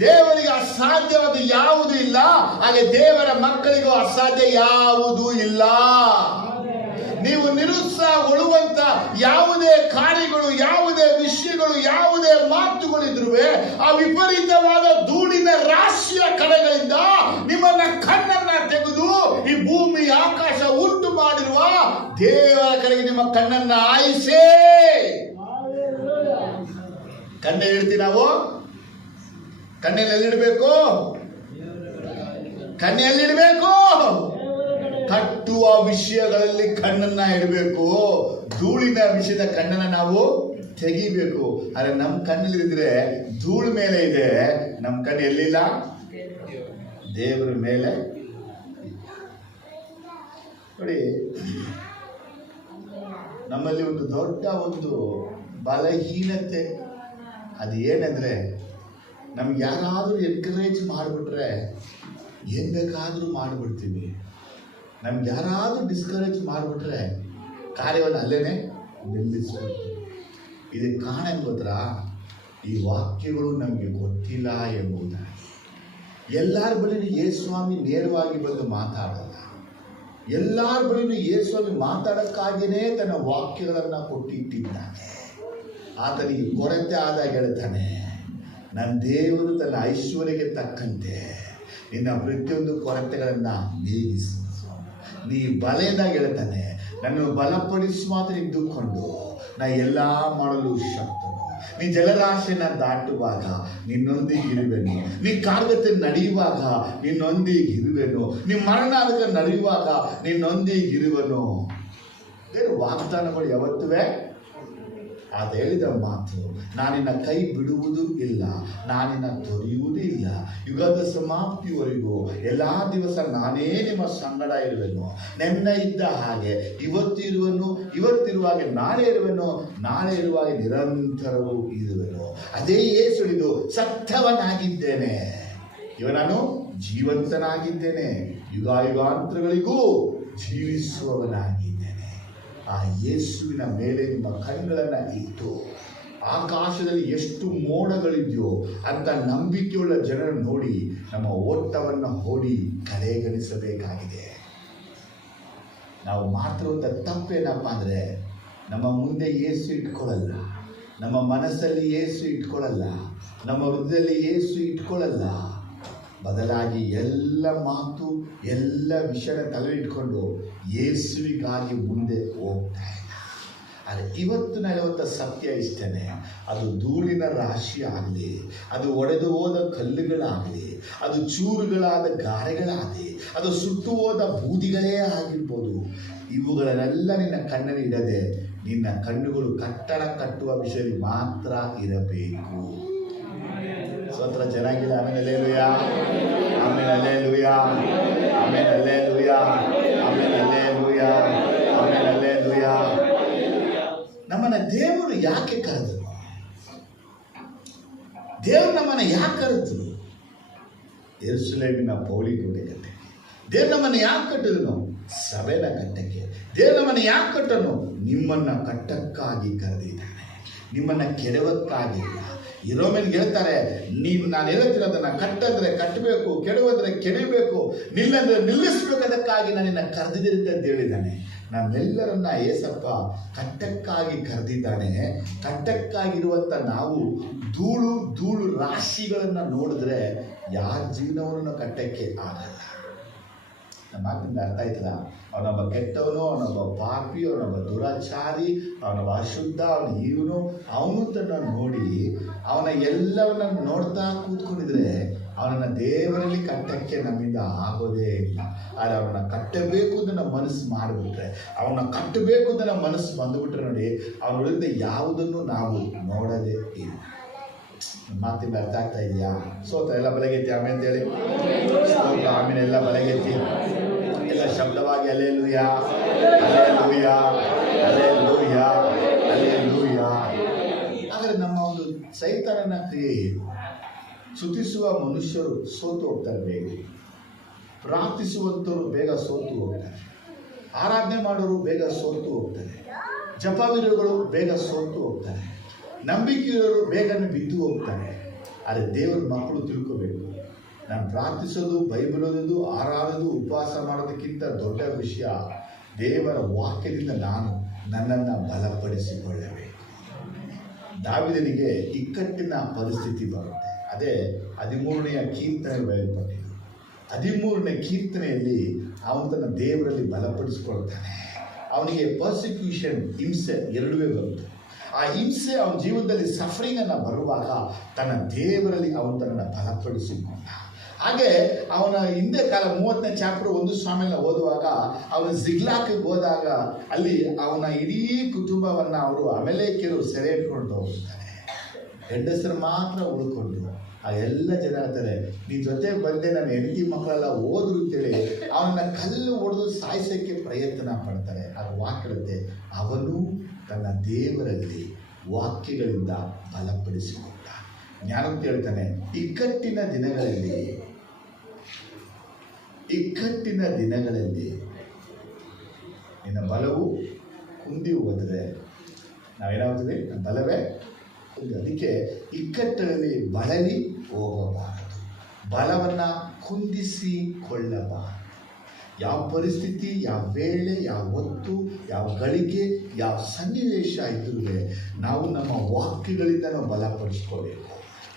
ದೇವರಿಗೆ ಅಸಾಧ್ಯವಾದ ಯಾವುದೂ ಇಲ್ಲ, ಹಾಗೆ ದೇವರ ಮಕ್ಕಳಿಗೂ ಅಸಾಧ್ಯ ಯಾವುದೂ ಇಲ್ಲ. ನೀವು ನಿರುತ್ಸಾಹಗೊಳ್ಳುವಂತ ಯಾವುದೇ ಕಾರ್ಯಗಳು, ಯಾವುದೇ ವಿಷಯಗಳು, ಯಾವುದೇ ಮಾತುಗಳಿದ್ರು ಆ ವಿಪರೀತವಾದ ಧೂಳಿನ ರಾಶಿಯ ಕಡೆಗಳಿಂದ ನಿಮ್ಮನ್ನ ಕಣ್ಣನ್ನ ತೆಗೆದು ಈ ಭೂಮಿ ಆಕಾಶ ಉಂಟು ಮಾಡಿರುವ ದೇವರ ಕಡೆಗೆ ನಿಮ್ಮ ಕಣ್ಣನ್ನ ಆಯಿಸೇ. ಕಣ್ಣೆ ಹೇಳ್ತೀವಿ ನಾವು. ಕಣ್ಣೆಲ್ಲಿಡಬೇಕು? ಕಣ್ಣೆಲ್ಲಿಡಬೇಕು? ಕಟ್ಟುವ ವಿಷಯಗಳಲ್ಲಿ ಕಣ್ಣನ್ನ ಇಡಬೇಕು. ಧೂಳಿನ ವಿಷಯದ ಕಣ್ಣನ್ನ ನಾವು ತೆಗಿಬೇಕು. ಆದ್ರೆ ನಮ್ಮ ಕಣ್ಣಲ್ಲಿದ್ರೆ ಧೂಳು ಮೇಲೆ ಇದೆ, ನಮ್ಮ ಕಣ್ಣು ಎಲ್ಲಿಲ್ಲ? ದೇವರ ಮೇಲೆ. ನೋಡಿ, ನಮ್ಮಲ್ಲಿ ಒಂದು ದೊಡ್ಡ ಒಂದು ಬಲಹೀನತೆ, ಅದು ಏನಂದ್ರೆ ನಮ್ಗೆ ಯಾರಾದರೂ ಎನ್ಕರೇಜ್ ಮಾಡಿಬಿಟ್ರೆ ಏನು ಬೇಕಾದರೂ ಮಾಡಿಬಿಡ್ತೀವಿ. ನಮ್ಗೆ ಯಾರಾದರೂ ಡಿಸ್ಕರೇಜ್ ಮಾಡಿಬಿಟ್ರೆ ಕಾರ್ಯವನ್ನು ಅಲ್ಲೇನೆ ನಿಲ್ಲಿಸ್ಬಿಡ್ತೀವಿ. ಇದಕ್ಕೆ ಕಾರಣ ಏನು ಗೊತ್ತಾ? ಈ ವಾಕ್ಯಗಳು ನಮಗೆ ಗೊತ್ತಿಲ್ಲ ಎಂಬುದಾಗಿ. ಎಲ್ಲರ ಬಳಿನೂ ಯೇಸುಸ್ವಾಮಿ ನೇರವಾಗಿ ಬಂದು ಮಾತಾಡಲ್ಲ. ಎಲ್ಲರ ಬಳಿನೂ ಯೇಸುಸ್ವಾಮಿ ಮಾತಾಡೋಕ್ಕಾಗಿಯೇ ತನ್ನ ವಾಕ್ಯಗಳನ್ನು ಕೊಟ್ಟಿಟ್ಟಿದ್ದಾನೆ. ಆತನಿಗೆ ಕೊರತೆ ಆದಾಗ ಹೇಳ್ತಾನೆ, ನನ್ನ ದೇವರು ತನ್ನ ಐಶ್ವರ್ಯಕ್ಕೆ ತಕ್ಕಂತೆ ನಿನ್ನ ಪ್ರತಿಯೊಂದು ಕೊರತೆಗಳನ್ನು ನೀಗಿಸು. ನೀ ಬಲೆದಾಗ ಹೇಳ್ತಾನೆ, ನನ್ನನ್ನು ಬಲಪಡಿಸು ಮಾತ್ರ ಇದ್ದುಕೊಂಡು ನಾ ಎಲ್ಲ ಮಾಡಲು ಶಕ್ತನು. ನೀ ಜಲರಾಶಿಯನ್ನು ದಾಟುವಾಗ ನಿನ್ನೊಂದಿಗೆ ಇರುವೆನು. ನೀ ಕಾರ್ಗತೆ ನಡೆಯುವಾಗ ನಿನ್ನೊಂದಿಗೆ ಇರುವೆನು. ನೀ ಮರಣಾರ್ಗ ನಡೆಯುವಾಗ ನಿನ್ನೊಂದಿಗೆ ಇರುವೆನು. ಬೇರೆ ವಾಗ್ದಾನಗಳು ಯಾವತ್ತುವೆ ಆತ ಹೇಳಿದ ಮಾತು, ನಾನಿನ್ನ ಕೈ ಬಿಡುವುದೂ ಇಲ್ಲ, ನಾನಿನ್ನ ತೊರೆಯುವುದೂ ಇಲ್ಲ. ಯುಗದ ಸಮಾಪ್ತಿವರೆಗೂ ಎಲ್ಲ ದಿವಸ ನಾನೇ ನಿಮ್ಮ ಸಂಗಡ ಇರುವೆನು. ನೆನ್ನೆ ಇದ್ದ ಹಾಗೆ ಇವತ್ತಿರುವನು, ಇವತ್ತಿರುವಾಗ ನಾಳೆ ಇರುವೆನು, ನಾಳೆ ಇರುವಾಗ ನಿರಂತರವೂ ಇರುವೆನು. ಅದೇ ಯೇಸುಳಿದು ಸತ್ತವನಾಗಿದ್ದೇನೆ, ಇವ ನಾನು ಜೀವಂತನಾಗಿದ್ದೇನೆ, ಯುಗಾಯುಗಾಂತರಗಳಿಗೂ ಜೀವಿಸುವವನಾಗಿದ್ದೇನೆ. ಆ ಯೇಸುವಿನ ಮೇಲೆ ನಿಮ್ಮ ಕಣ್ಣುಗಳನ್ನು ಇಟ್ಟು ಆಕಾಶದಲ್ಲಿ ಎಷ್ಟು ಮೋಡಗಳಿದೆಯೋ ಅಂತ ನಂಬಿಕೆಯುಳ್ಳ ಜನರನ್ನು ನೋಡಿ ನಮ್ಮ ಓಟವನ್ನು ಓಡಿ ಕಡೆಗಣಿಸಬೇಕಾಗಿದೆ. ನಾವು ಮಾಡ್ತಿರುವಂಥ ತಪ್ಪೇನಪ್ಪ ಅಂದರೆ, ನಮ್ಮ ಮುಂದೆ ಯೇಸು ಇಟ್ಕೊಳ್ಳಲ್ಲ, ನಮ್ಮ ಮನಸ್ಸಲ್ಲಿ ಯೇಸು ಇಟ್ಕೊಳ್ಳಲ್ಲ, ನಮ್ಮ ಹೃದಯದಲ್ಲಿ ಯೇಸು ಇಟ್ಕೊಳ್ಳಲ್ಲ. ಬದಲಾಗಿ ಎಲ್ಲ ಮಾತು, ಎಲ್ಲ ವಿಷಯನ ತಲೆ ಇಟ್ಕೊಂಡು ಯೇಸುವಿಗಾಗಿ ಮುಂದೆ ಹೋಗ್ತಾ ಇಲ್ಲ. ಆದರೆ ಇವತ್ತು ನಡೆಯುವಂಥ ಸತ್ಯ ಇಷ್ಟೇ, ಅದು ಧೂಳಿನ ರಾಶಿ ಆಗಲಿ, ಅದು ಒಡೆದು ಹೋದ ಕಲ್ಲುಗಳಾಗಲಿ, ಅದು ಚೂರುಗಳಾದ ಗಾರೆಗಳಾಗಲಿ, ಅದು ಸುಟ್ಟು ಹೋದ ಬೂದಿಗಳೇ ಆಗಿರ್ಬೋದು, ಇವುಗಳನ್ನೆಲ್ಲ ನಿನ್ನ ಕಣ್ಣಲ್ಲಿ ಇಡದೆ ನಿನ್ನ ಕಣ್ಣುಗಳು ಕಟ್ಟಡ ಕಟ್ಟುವ ವಿಷಯದಲ್ಲಿ ಮಾತ್ರ ಇರಬೇಕು. ಸ್ತೋತ್ರ. ಚೆನ್ನಾಗಿಲ್ಲ? ಆಮೇಲೆ ಅಲ್ಲೇಲೂಯಾ, ಆಮೇಲೆ ಅಲ್ಲೇಲೂಯಾ, ಆಮೇಲೆ ಅಲ್ಲೇಲೂಯಾ, ಆಮೇಲೆ ಅಲ್ಲೇಲೂಯಾ, ಆಮೇಲೆ ಅಲ್ಲೇಲೂಯಾ. ನಮ್ಮನ್ನ ದೇವರು ಯಾಕೆ ಕರೆದರು? ದೇವರು ನಮ್ಮನ್ನ ಯಾಕೆ ಕರೆದರು? ಯೆರೂಸಲೇಮಿನ ಪೌಳಿಗೋಡೆ ಕಟ್ಟೆ. ದೇವ್ರು ನಮ್ಮನ್ನ ಯಾಕೆ ಕಟ್ಟಿದನು? ಸಭೆನ ಕಟ್ಟಕ್ಕೆ. ದೇವ್ರು ನಮ್ಮನ್ನ ಯಾಕೆ ಕಟ್ಟನು? ನಿಮ್ಮನ್ನ ಕಟ್ಟಕ್ಕಾಗಿ ಕರೆದಿದ್ದಾನೆ, ನಿಮ್ಮನ್ನ ಕೆಡವಕ್ಕಾಗಿಲ್ಲ. ರೋಮನ್ಗೆ ಹೇಳ್ತಾರೆ, ನಾನು ಹೇಳ್ತಿರೋದನ್ನ ಕಟ್ಟಂದ್ರೆ ಕಟ್ಟಬೇಕು, ಕೆಡವಂದ್ರೆ ಕೆಡಬೇಕು, ನಿಲ್ಲಂದ್ರೆ ನಿಲ್ಲಿಸ್ಬೇಕು, ಅದಕ್ಕಾಗಿ ನನ್ನನ್ನು ಕರೆದಿದ್ದೆ ಅಂತ ಹೇಳಿದ್ದಾನೆ. ನಮ್ಮೆಲ್ಲರನ್ನ ಏಸಪ್ಪ ಕಟ್ಟಕ್ಕಾಗಿ ಕರೆದಿದ್ದಾನೆ. ಕಟ್ಟಕ್ಕಾಗಿರುವಂಥ ನಾವು ಧೂಳು ರಾಶಿಗಳನ್ನು ನೋಡಿದ್ರೆ ಯಾರ ಜೀವನವನ್ನು ಕಟ್ಟಕ್ಕೆ ಆಗಲ್ಲ. ನಮ್ಮ ಮಾತಿಂದ ಅರ್ಥ ಆಯ್ತಲ್ಲ? ಅವನೊಬ್ಬ ಕೆಟ್ಟವನು, ಅವನೊಬ್ಬ ಪಾಪಿ, ಅವನೊಬ್ಬ ದುರಾಚಾರಿ, ಅವನೊಬ್ಬ ಅಶುದ್ಧ, ಅವನು ಇವನು ಅವನು ತನ್ನ ನೋಡಿ ಅವನ ಎಲ್ಲವನ್ನ ನೋಡ್ತಾ ಕೂತ್ಕೊಂಡಿದ್ರೆ ಅವನನ್ನು ದೇವರಲ್ಲಿ ಕಟ್ಟಕ್ಕೆ ನಮ್ಮಿಂದ ಆಗೋದೇ ಇಲ್ಲ. ಆದರೆ ಅವನ್ನ ಕಟ್ಟಬೇಕು ಅಂತ ನಮ್ಮ ಮನಸ್ಸು ಮಾಡಿಬಿಟ್ರೆ, ಅವನ್ನ ಕಟ್ಟಬೇಕು ಅಂತ ನಮ್ಮ ಮನಸ್ಸು ಬಂದುಬಿಟ್ರೆ ನೋಡಿ, ಅವನೊಳಗಿಂದ ಯಾವುದನ್ನು ನಾವು ನೋಡೋದೇ ಇಲ್ಲ. ಮಾತಿಂದ ಅರ್ಥ ಆಗ್ತಾ ಇದೆಯಾ? ಸೋತ ಎಲ್ಲ ಬಲಗೆತ್ತಿ ಆಮೇಲೆ ಅಂತೇಳಿ ಸ್ತೋತ್ರ. ಆಮೇಲೆ ಎಲ್ಲ ಬಲಗೆತ್ತಿ ಎಲ್ಲ ಶಬ್ದವಾಗಿ ಅಲ್ಲೇಲೂಯಾ, ಅಲ್ಲೇಲೂಯಾ, ಅಲ್ಲೇಲೂಯಾ, ಅಲ್ಲೇಲೂಯಾ. ಆದರೆ ನಮ್ಮ ಒಂದು ಸೈತಾನನ ಕ್ರಿಯೆ, ಸ್ತುತಿಸುವ ಮನುಷ್ಯರು ಸೋತು ಹೋಗ್ತಾರೆ ಬೇಗ, ಪ್ರಾರ್ಥಿಸುವಂಥವ್ರು ಬೇಗ ಸೋತು ಹೋಗ್ತಾರೆ, ಆರಾಧನೆ ಮಾಡೋರು ಬೇಗ ಸೋತು ಹೋಗ್ತಾರೆ, ಜಪವೀರಗಳು ಬೇಗ ಸೋತು ಹೋಗ್ತಾರೆ, ನಂಬಿಕೆಯವರು ಬೇಗನೆ ಬಿದ್ದು ಹೋಗ್ತಾರೆ. ಆದರೆ ದೇವರ ಮಕ್ಕಳು ತಿಳ್ಕೋಬೇಕು, ನಾನು ಪ್ರಾರ್ಥಿಸೋದು, ಬೈಬಲ್ ಓದೋದು, ಆರಾಧೋದು, ಉಪವಾಸ ಮಾಡೋದಕ್ಕಿಂತ ದೊಡ್ಡ ವಿಷಯ ದೇವರ ವಾಕ್ಯದಿಂದ ನಾನು ನನ್ನನ್ನು ಬಲಪಡಿಸಿಕೊಳ್ಳಬೇಕು. ದಾವೀದನಿಗೆ ಇಕ್ಕಟ್ಟಿನ ಪರಿಸ್ಥಿತಿ ಬರುತ್ತೆ. ಅದೇ 13ನೇ ಕೀರ್ತನೆ ಬಯಲ್ಪಟ್ಟಿದ್ದು. 13ನೇ ಕೀರ್ತನೆಯಲ್ಲಿ ಅವನು ತನ್ನ ದೇವರಲ್ಲಿ ಬಲಪಡಿಸಿಕೊಳ್ತಾನೆ. ಅವನಿಗೆ ಪರ್ಸಿಕ್ಯೂಷನ್, ಹಿಂಸೆ ಎರಡುವೇ ಬರುತ್ತೆ. ಆ ಹಿಂಸೆ ಅವನ ಜೀವನದಲ್ಲಿ ಸಫರಿಂಗನ್ನು ಬರುವಾಗ ತನ್ನ ದೇವರಲ್ಲಿ ಅವನು ತನ್ನನ್ನು ಬಲಪಡಿಸಿಕೊಂಡ. ಹಾಗೆ ಅವನ ಹಿಂದೆ ಕಾಲ 30ನೇ ಚಾಪ್ಟರ್ 1 ಸಾಮ್ಯನ ಓದುವಾಗ ಅವನು ಜಿಗ್ಲಾಕ್ಗೆ ಹೋದಾಗ ಅಲ್ಲಿ ಅವನ ಇಡೀ ಕುಟುಂಬವನ್ನು ಅವರು ಅಮಲೇಕ್ಯರು ಸೆರೆ ಇಟ್ಕೊಂಡು ಹೋಗ್ತಾರೆ. ಹೆಂಡಸರು ಮಾತ್ರ ಉಳ್ಕೊಂಡು ಆ ಎಲ್ಲ ಜನ ಹೇಳ್ತಾರೆ, ನೀ ಜೊತೆ ಬಂದೆ ನನ್ನ ಹೆಂಡತಿ ಮಕ್ಕಳೆಲ್ಲ ಹೋದ್ರು ಅಂತೇಳಿ ಅವನ್ನ ಕಲ್ಲು ಹೊಡೆದು ಸಾಯಿಸೋಕ್ಕೆ ಪ್ರಯತ್ನ ಪಡ್ತಾರೆ. ಅದು ವಾಕ್ಯತೆ, ಅವನು ತನ್ನ ದೇವರಲ್ಲಿ ವಾಕ್ಯಗಳಿಂದ ಬಲಪಡಿಸಿಕೊಂಡ. ಜ್ಞಾನಕ್ಕೆ ಹೇಳ್ತಾನೆ, ಇಕ್ಕಟ್ಟಿನ ದಿನಗಳಲ್ಲಿ ನಿನ್ನ ಬಲವು ಕುಂದಿ ಹೋದರೆ ನಾವೇನಾಗ್ತೀವಿ, ನನ್ನ ಬಲವೇ ಕುಂದಿ. ಅದಕ್ಕೆ ಇಕ್ಕಟ್ಟಲ್ಲಿ ಬಳಲಿ ಹೋಗಬಾರದು, ಬಲವನ್ನು ಕುಂದಿಸಿಕೊಳ್ಳಬಾರದು. ಯಾವ ಪರಿಸ್ಥಿತಿ, ಯಾವ ವೇಳೆ, ಯಾವ ಹೊತ್ತು, ಯಾವ ಗಳಿಗೆ, ಯಾವ ಸನ್ನಿವೇಶ ಇದ್ರೂ ನಾವು ನಮ್ಮ ವಾಕ್ಯಗಳಿಂದ ನಾವು ಬಲಪಡಿಸ್ಕೋಬೇಕು.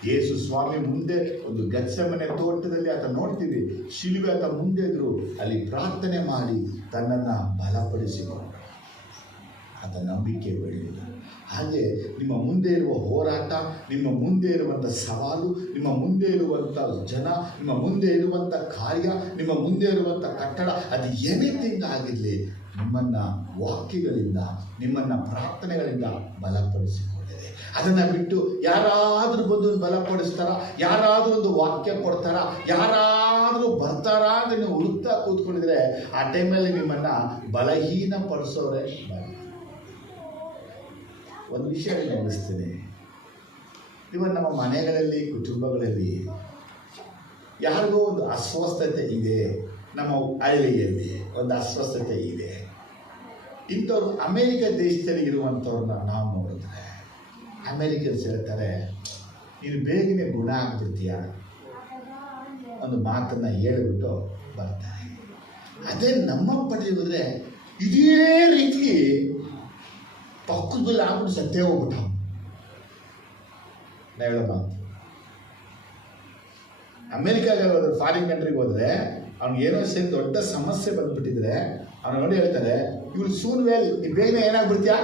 ಯೇಸು ಸ್ವಾಮಿ ಮುಂದೆ ಒಂದು ಗೆತ್ಸೆಮನೆ ತೋಟದಲ್ಲಿ ಆತ ನೋಡ್ತೀವಿ, ಶಿಲುಬೆ ಆತ ಮುಂದೆ ಇದ್ರು, ಅಲ್ಲಿ ಪ್ರಾರ್ಥನೆ ಮಾಡಿ ತನ್ನನ್ನು ಬಲಪಡಿಸಿಕೊಂಡು ಆತ ನಂಬಿಕೆ ಬೆಳೆದಿಲ್ಲ. ಹಾಗೆ ನಿಮ್ಮ ಮುಂದೆ ಇರುವ ಹೋರಾಟ, ನಿಮ್ಮ ಮುಂದೆ ಇರುವಂಥ ಸವಾಲು, ನಿಮ್ಮ ಮುಂದೆ ಇರುವಂಥ ಜನ, ನಿಮ್ಮ ಮುಂದೆ ಇರುವಂಥ ಕಾರ್ಯ, ನಿಮ್ಮ ಮುಂದೆ ಇರುವಂಥ ಕಟ್ಟಡ, ಅದು ಎನಿಥಿಂಗ್ ಆಗಿರಲಿ, ನಿಮ್ಮನ್ನು ವಾಕ್ಯಗಳಿಂದ, ನಿಮ್ಮನ್ನು ಪ್ರಾರ್ಥನೆಗಳಿಂದ ಬಲಪಡಿಸಿಕೊಂಡಿದೆ. ಅದನ್ನು ಬಿಟ್ಟು ಯಾರಾದರೂ ಬಂದು ಬಲಪಡಿಸ್ತಾರ, ಯಾರಾದರೂ ಒಂದು ವಾಕ್ಯ ಕೊಡ್ತಾರ, ಯಾರಾದರೂ ಬರ್ತಾರಾ ಅಂತ ನೀವು ಹುಡುಕ್ತಾ ಕೂತ್ಕೊಂಡಿದ್ರೆ ಆ ಟೈಮಲ್ಲಿ ನಿಮ್ಮನ್ನು ಬಲಹೀನಪಡಿಸೋರೆ. ಒಂದು ವಿಷಯ ಗಮನಿಸ್ತೀನಿ, ಇವಾಗ ನಮ್ಮ ಮನೆಗಳಲ್ಲಿ, ಕುಟುಂಬಗಳಲ್ಲಿ ಯಾರಿಗೋ ಒಂದು ಅಸ್ವಸ್ಥತೆ ಇದೆ, ನಮ್ಮ ಹಳ್ಳಿಯಲ್ಲಿ ಒಂದು ಅಸ್ವಸ್ಥತೆ ಇದೆ. ಇಂಥವ್ರು ಅಮೇರಿಕ ದೇಶದಲ್ಲಿ ಇರುವಂಥವ್ರನ್ನ ನಾವು ನೋಡಿದ್ರೆ ಅಮೇರಿಕನ್ಸ್ ಹೇಳ್ತಾರೆ, ನೀನು ಬೇಗನೆ ಗುಣ ಆಗ್ಬಿಡ್ತೀಯ, ಒಂದು ಮಾತನ್ನು ಹೇಳಿಬಿಟ್ಟು ಬರ್ತಾರೆ. ಅದೇ ನಮ್ಮ ಪಡೆಯುವುದ್ರೆ ಇದೇ ರೀತಿ ಪಕ್ಕದಲ್ಲಿ ಆಗ್ಬಿಟ್ಟು ಸತ್ತೇ ಹೋಗ್ಬಿಟ್ಟ. ನಾವು ಹೇಳೋ ಮಾತು, ಅಮೇರಿಕಾಗೆ ಹೋದ್ರೆ, ಫಾರಿನ್ ಕಂಟ್ರಿಗೆ ಹೋದರೆ ಅವ್ನಿಗೆ ಏನೋ ಸೇರಿ ದೊಡ್ಡ ಸಮಸ್ಯೆ ಬಂದುಬಿಟ್ಟಿದ್ರೆ ಅವ್ನು ನೋಡಿ ಹೇಳ್ತಾರೆ, ಇವ್ರು ಸೂನ್ ವೆಲ್, ನೀವು ಬೇಗನೆ ಏನಾಗ್ಬಿಡ್ತೀಯಾ,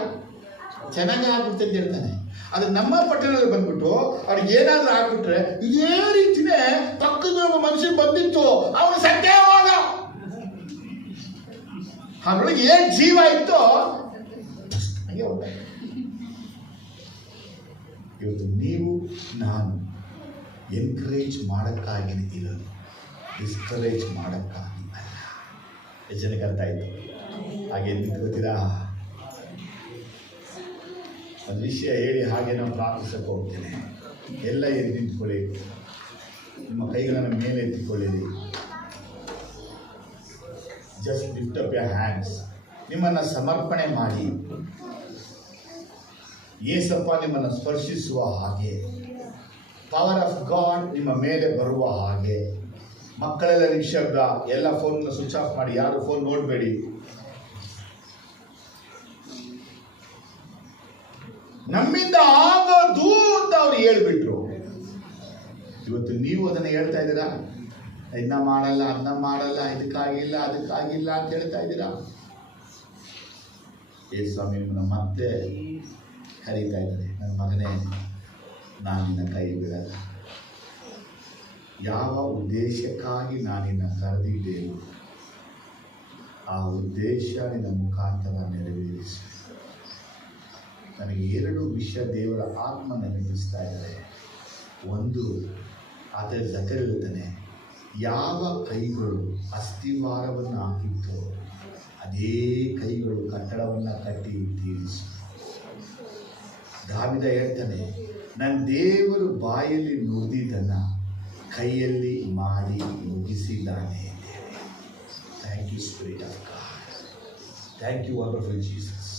ಚೆನ್ನಾಗೇ ಆಗ್ಬಿಡ್ತೆ ಅಂತ ಹೇಳ್ತಾನೆ. ಆದರೆ ನಮ್ಮ ಪಟ್ಟಣದಲ್ಲಿ ಬಂದ್ಬಿಟ್ಟು ಅವ್ರಿಗೆ ಏನಾದರೂ ಆಗ್ಬಿಟ್ರೆ ಇದೇ ರೀತಿನೇ ಪಕ್ಕದ ಮನುಷ್ಯ ಬಂದಿತ್ತು, ಅವನು ಸತ್ತೇ ಹೋದ. ಅವ್ರೊಳಗೆ ಏನು ಜೀವ ಇತ್ತೋ ಹಾಗೆ ಹೋದ. ಇವತ್ತು ನೀವು ನಾನು ಎನ್ಕರೇಜ್ ಮಾಡೋಕ್ಕಾಗಿ ಇರೋದು, ಡಿಸ್ಕರೇಜ್ ಮಾಡೋಕ್ಕಾಗಿ ಅಲ್ಲ. ಎಷ್ಟು ಜನಕ್ಕೆ ಅರ್ಥ ಆಯಿತು? ಹಾಗೆ ನಿಂತ್ಕೋತೀರಾ? ಒಂದು ವಿಷಯ ಹೇಳಿ ಹಾಗೆ ನಾವು ಪ್ರಾರ್ಥಿಸಕ್ಕೆ ಹೋಗ್ತೇನೆ. ಎಲ್ಲ ಎದ್ದು ನಿಂತ್ಕೊಳ್ಳಿ, ನಿಮ್ಮ ಕೈಗಳನ್ನು ಮೇಲೆ ಎತ್ತಿಕೊಳ್ಳಿರಿ. ಜಸ್ಟ್ ಲಿಫ್ಟ್ ಅಪ್ ಯರ್ ಹ್ಯಾಂಡ್ಸ್. ನಿಮ್ಮನ್ನು ಸಮರ್ಪಣೆ ಮಾಡಿ, ಯೇಸಪ್ಪ ನಿಮ್ಮನ್ನು ಸ್ಪರ್ಶಿಸುವ ಹಾಗೆ, ಪವರ್ ಆಫ್ ಗಾಡ್ ನಿಮ್ಮ ಮೇಲೆ ಬರುವ ಹಾಗೆ. ಮಕ್ಕಳೆಲ್ಲ ನಿಶ್ಶಬ್ದ, ಎಲ್ಲ ಫೋನ್ನ ಸ್ವಿಚ್ ಆಫ್ ಮಾಡಿ, ಯಾರು ಫೋನ್ ನೋಡಬೇಡಿ. ನಮ್ಮಿಂದ ಆಗೋದು ಅಂತ ಅವ್ರು ಹೇಳ್ಬಿಟ್ರು. ಇವತ್ತು ನೀವು ಅದನ್ನು ಹೇಳ್ತಾ ಇದ್ದೀರಾ, ಇದನ್ನ ಮಾಡಲ್ಲ, ಅದನ್ನ ಮಾಡಲ್ಲ, ಇದಕ್ಕಾಗಿಲ್ಲ, ಅದಕ್ಕಾಗಿಲ್ಲ ಅಂತ ಹೇಳ್ತಾ ಇದ್ದೀರಾ. ಏ ಸ್ವಾಮಿ ನಿಮ್ಮನ್ನ ಮತ್ತೆ ಕರೀತಾ ಇದ್ದಾರೆ, ನನ್ನ ಮಗನೇ ನಾನು ನಿನ್ನ ಕೈ ಬಿಡಲ್ಲ. ಯಾವ ಉದ್ದೇಶಕ್ಕಾಗಿ ನಾನಿನ್ನ ಕರೆದಿದ್ದೇನೆ ಆ ಉದ್ದೇಶ ನಿನ್ನ ಮುಖಾಂತರ ನೆರವೇರಿಸಿ. ನನಗೆ 2 ವಿಷಯ ದೇವರ ಆತ್ಮ ನೆನಪಿಸ್ತಾ ಇದ್ದಾರೆ. ಒಂದು, ಆತ ಜಕರಿರ್ತಾನೆ, ಯಾವ ಕೈಗಳು ಅಸ್ಥಿವಾರವನ್ನು ಹಾಕಿತ್ತು ಅದೇ ಕೈಗಳು ಕಟ್ಟಡವನ್ನು ಕಟ್ಟಿ ತೀರಿಸು. ದಾವಿದ ಹೇಳ್ತಾನೆ, ನನ್ನ ದೇವರು ಬಾಯಲ್ಲಿ ನುಡಿದನ್ನು ಕೈಯಲ್ಲಿ ಮಾಡಿ ಮುಗಿಸಿದ್ದಾನೆ. Thank you spirit of God, thank you wonderful Jesus.